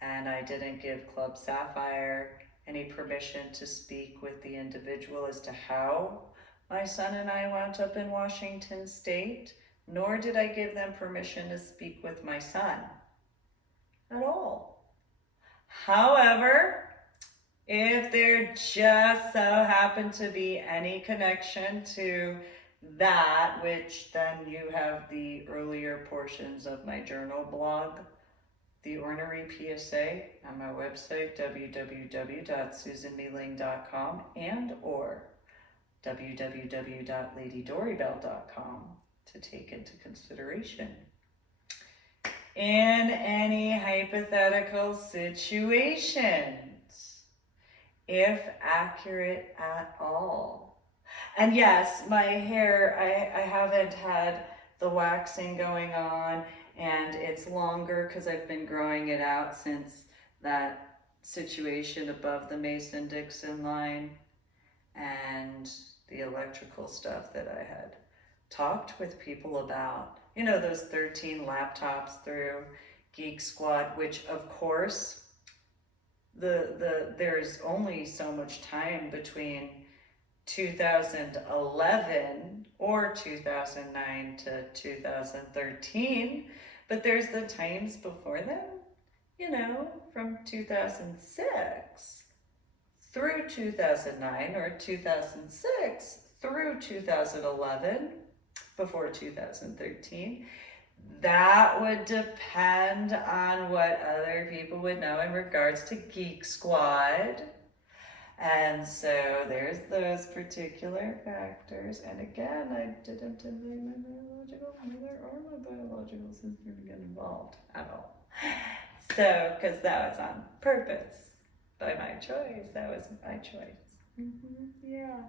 And I didn't give Club Sapphire any permission to speak with the individual as to how my son and I wound up in Washington State, nor did I give them permission to speak with my son at all. However, if there just so happened to be any connection to that, which then you have the earlier portions of my journal blog, The Ornery PSA, on my website, www.susanmealing.com, and or www.ladydorybell.com, to take into consideration. In any hypothetical situations, if accurate at all. And yes, my hair, I haven't had the waxing going on, and it's longer because I've been growing it out since that situation above the Mason-Dixon line and the electrical stuff that I had talked with people about. You know, those 13 laptops through Geek Squad, which of course there's only so much time between 2011 or 2009 to 2013, but there's the times before them, you know, from 2006 through 2009 or 2006 through 2011 before 2013. That would depend on what other people would know in regards to Geek Squad. And so there's those particular factors. And again, I didn't invite my biological mother or my biological sister to get involved at all. So, because that was on purpose, by my choice. That was my choice. Yeah,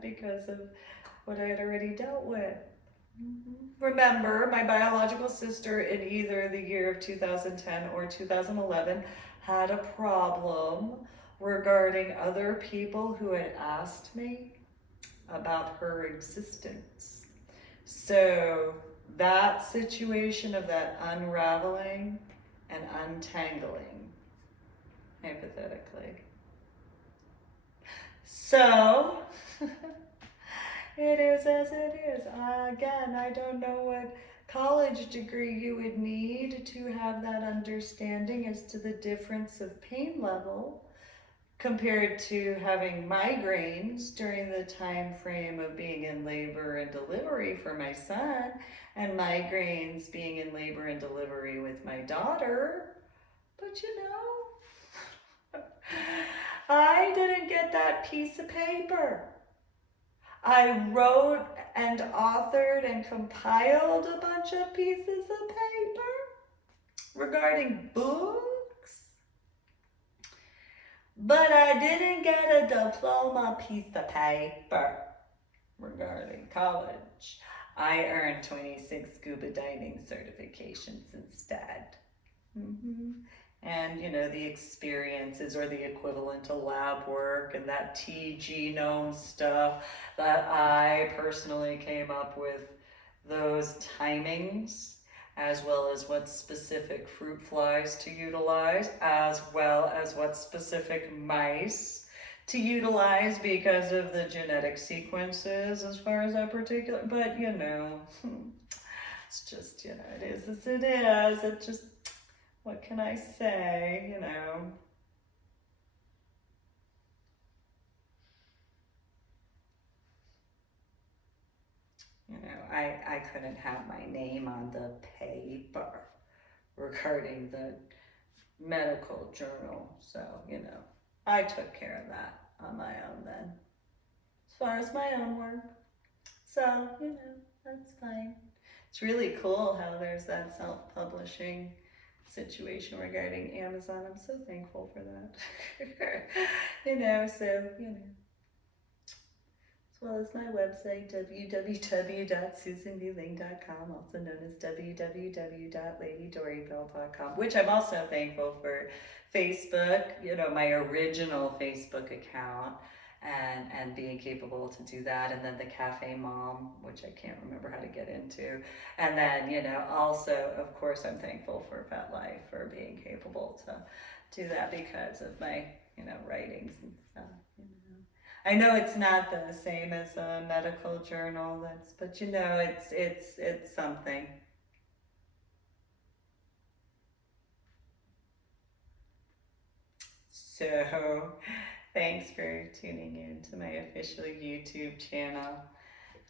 because of what I had already dealt with. Remember, my biological sister in either the year of 2010 or 2011 had a problem regarding other people who had asked me about her existence. So that situation of that unraveling and untangling, hypothetically. So it is as it is. Again, I don't know what college degree you would need to have that understanding as to the difference of pain level compared to having migraines during the time frame of being in labor and delivery for my son, and migraines being in labor and delivery with my daughter. But you know, I didn't get that piece of paper. I wrote and authored and compiled a bunch of pieces of paper regarding books, but I didn't get a diploma piece of paper regarding college. I earned 26 scuba diving certifications instead. And, you know, the experiences or the equivalent to lab work and that T-genome stuff that I personally came up with, those timings, as well as what specific fruit flies to utilize, as well as what specific mice to utilize because of the genetic sequences as far as that particular, but you know, it's just, you know, it is as it is. It just, what can I say, you know? You know, I couldn't have my name on the paper regarding the medical journal. So, you know, I took care of that on my own then, as far as my own work. So, you know, that's fine. It's really cool how there's that self-publishing situation regarding Amazon. I'm so thankful for that. You know, so, you know, as well as my website, www.susanbling.com, also known as www.ladydorybell.com, which I'm also thankful for Facebook, you know, my original Facebook account, and being capable to do that, and then the Cafe Mom, which I can't remember how to get into, and then, you know, also, of course, I'm thankful for FetLife for being capable to do that because of my, you know, writings and stuff, you know. I know it's not the same as a medical journal, but you know, it's something. So, thanks for tuning in to my official YouTube channel.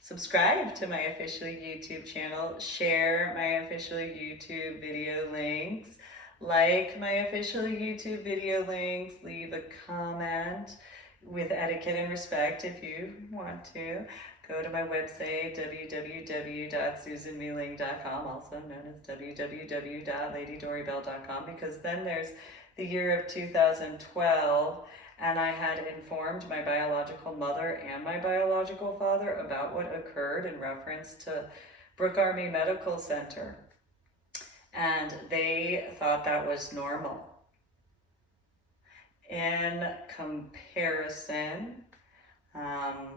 Subscribe to my official YouTube channel, share my official YouTube video links, like my official YouTube video links, leave a comment with etiquette and respect if you want to. Go to my website, www.susanmealing.com, also known as www.ladydorybell.com, because then there's the year of 2012, and I had informed my biological mother and my biological father about what occurred in reference to Brooke Army Medical Center. And they thought that was normal. In comparison,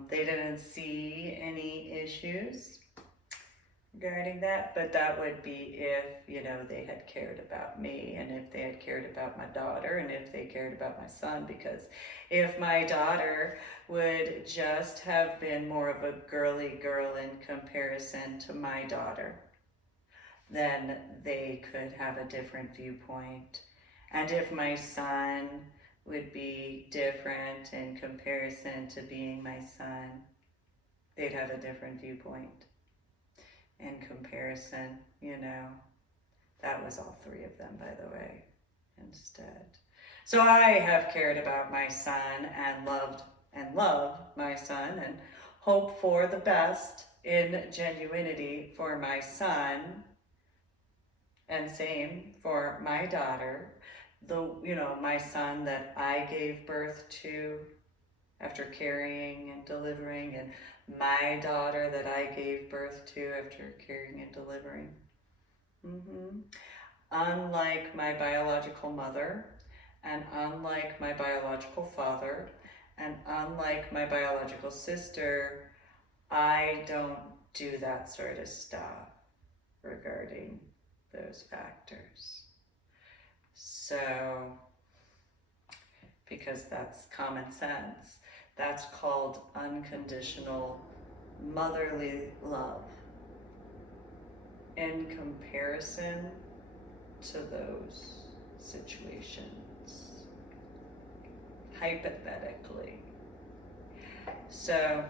they didn't see any issues regarding that, but that would be if, they had cared about me, and if they had cared about my daughter, and if they cared about my son, because if my daughter would just have been more of a girly girl in comparison to my daughter, then they could have a different viewpoint. And if my son would be different in comparison to being my son, they'd have a different viewpoint in comparison, That was all three of them, by the way, instead. So I have cared about my son and love my son and hope for the best in genuinity for my son, and same for my daughter. My son that I gave birth to after carrying and delivering, and my daughter that I gave birth to after carrying and delivering. Unlike my biological mother, and unlike my biological father, and unlike my biological sister, I don't do that sort of stuff regarding those factors. So, because that's common sense, that's called unconditional motherly love in comparison to those situations, hypothetically. So,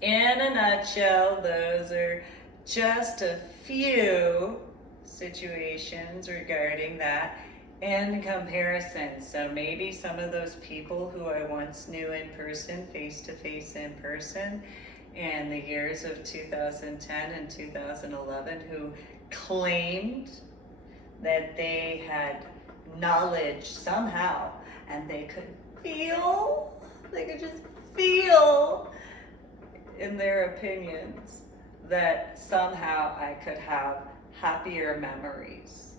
in a nutshell, those are just a few situations regarding that in comparison. So maybe some of those people who I once knew in person, face-to-face in person, in the years of 2010 and 2011, who claimed that they had knowledge somehow, and they could just feel in their opinions that somehow I could have happier memories.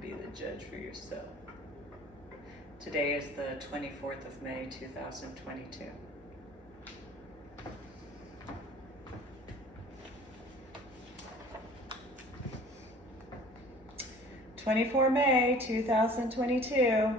Be the judge for yourself. Today is the 24th of May, 2022. May 2022.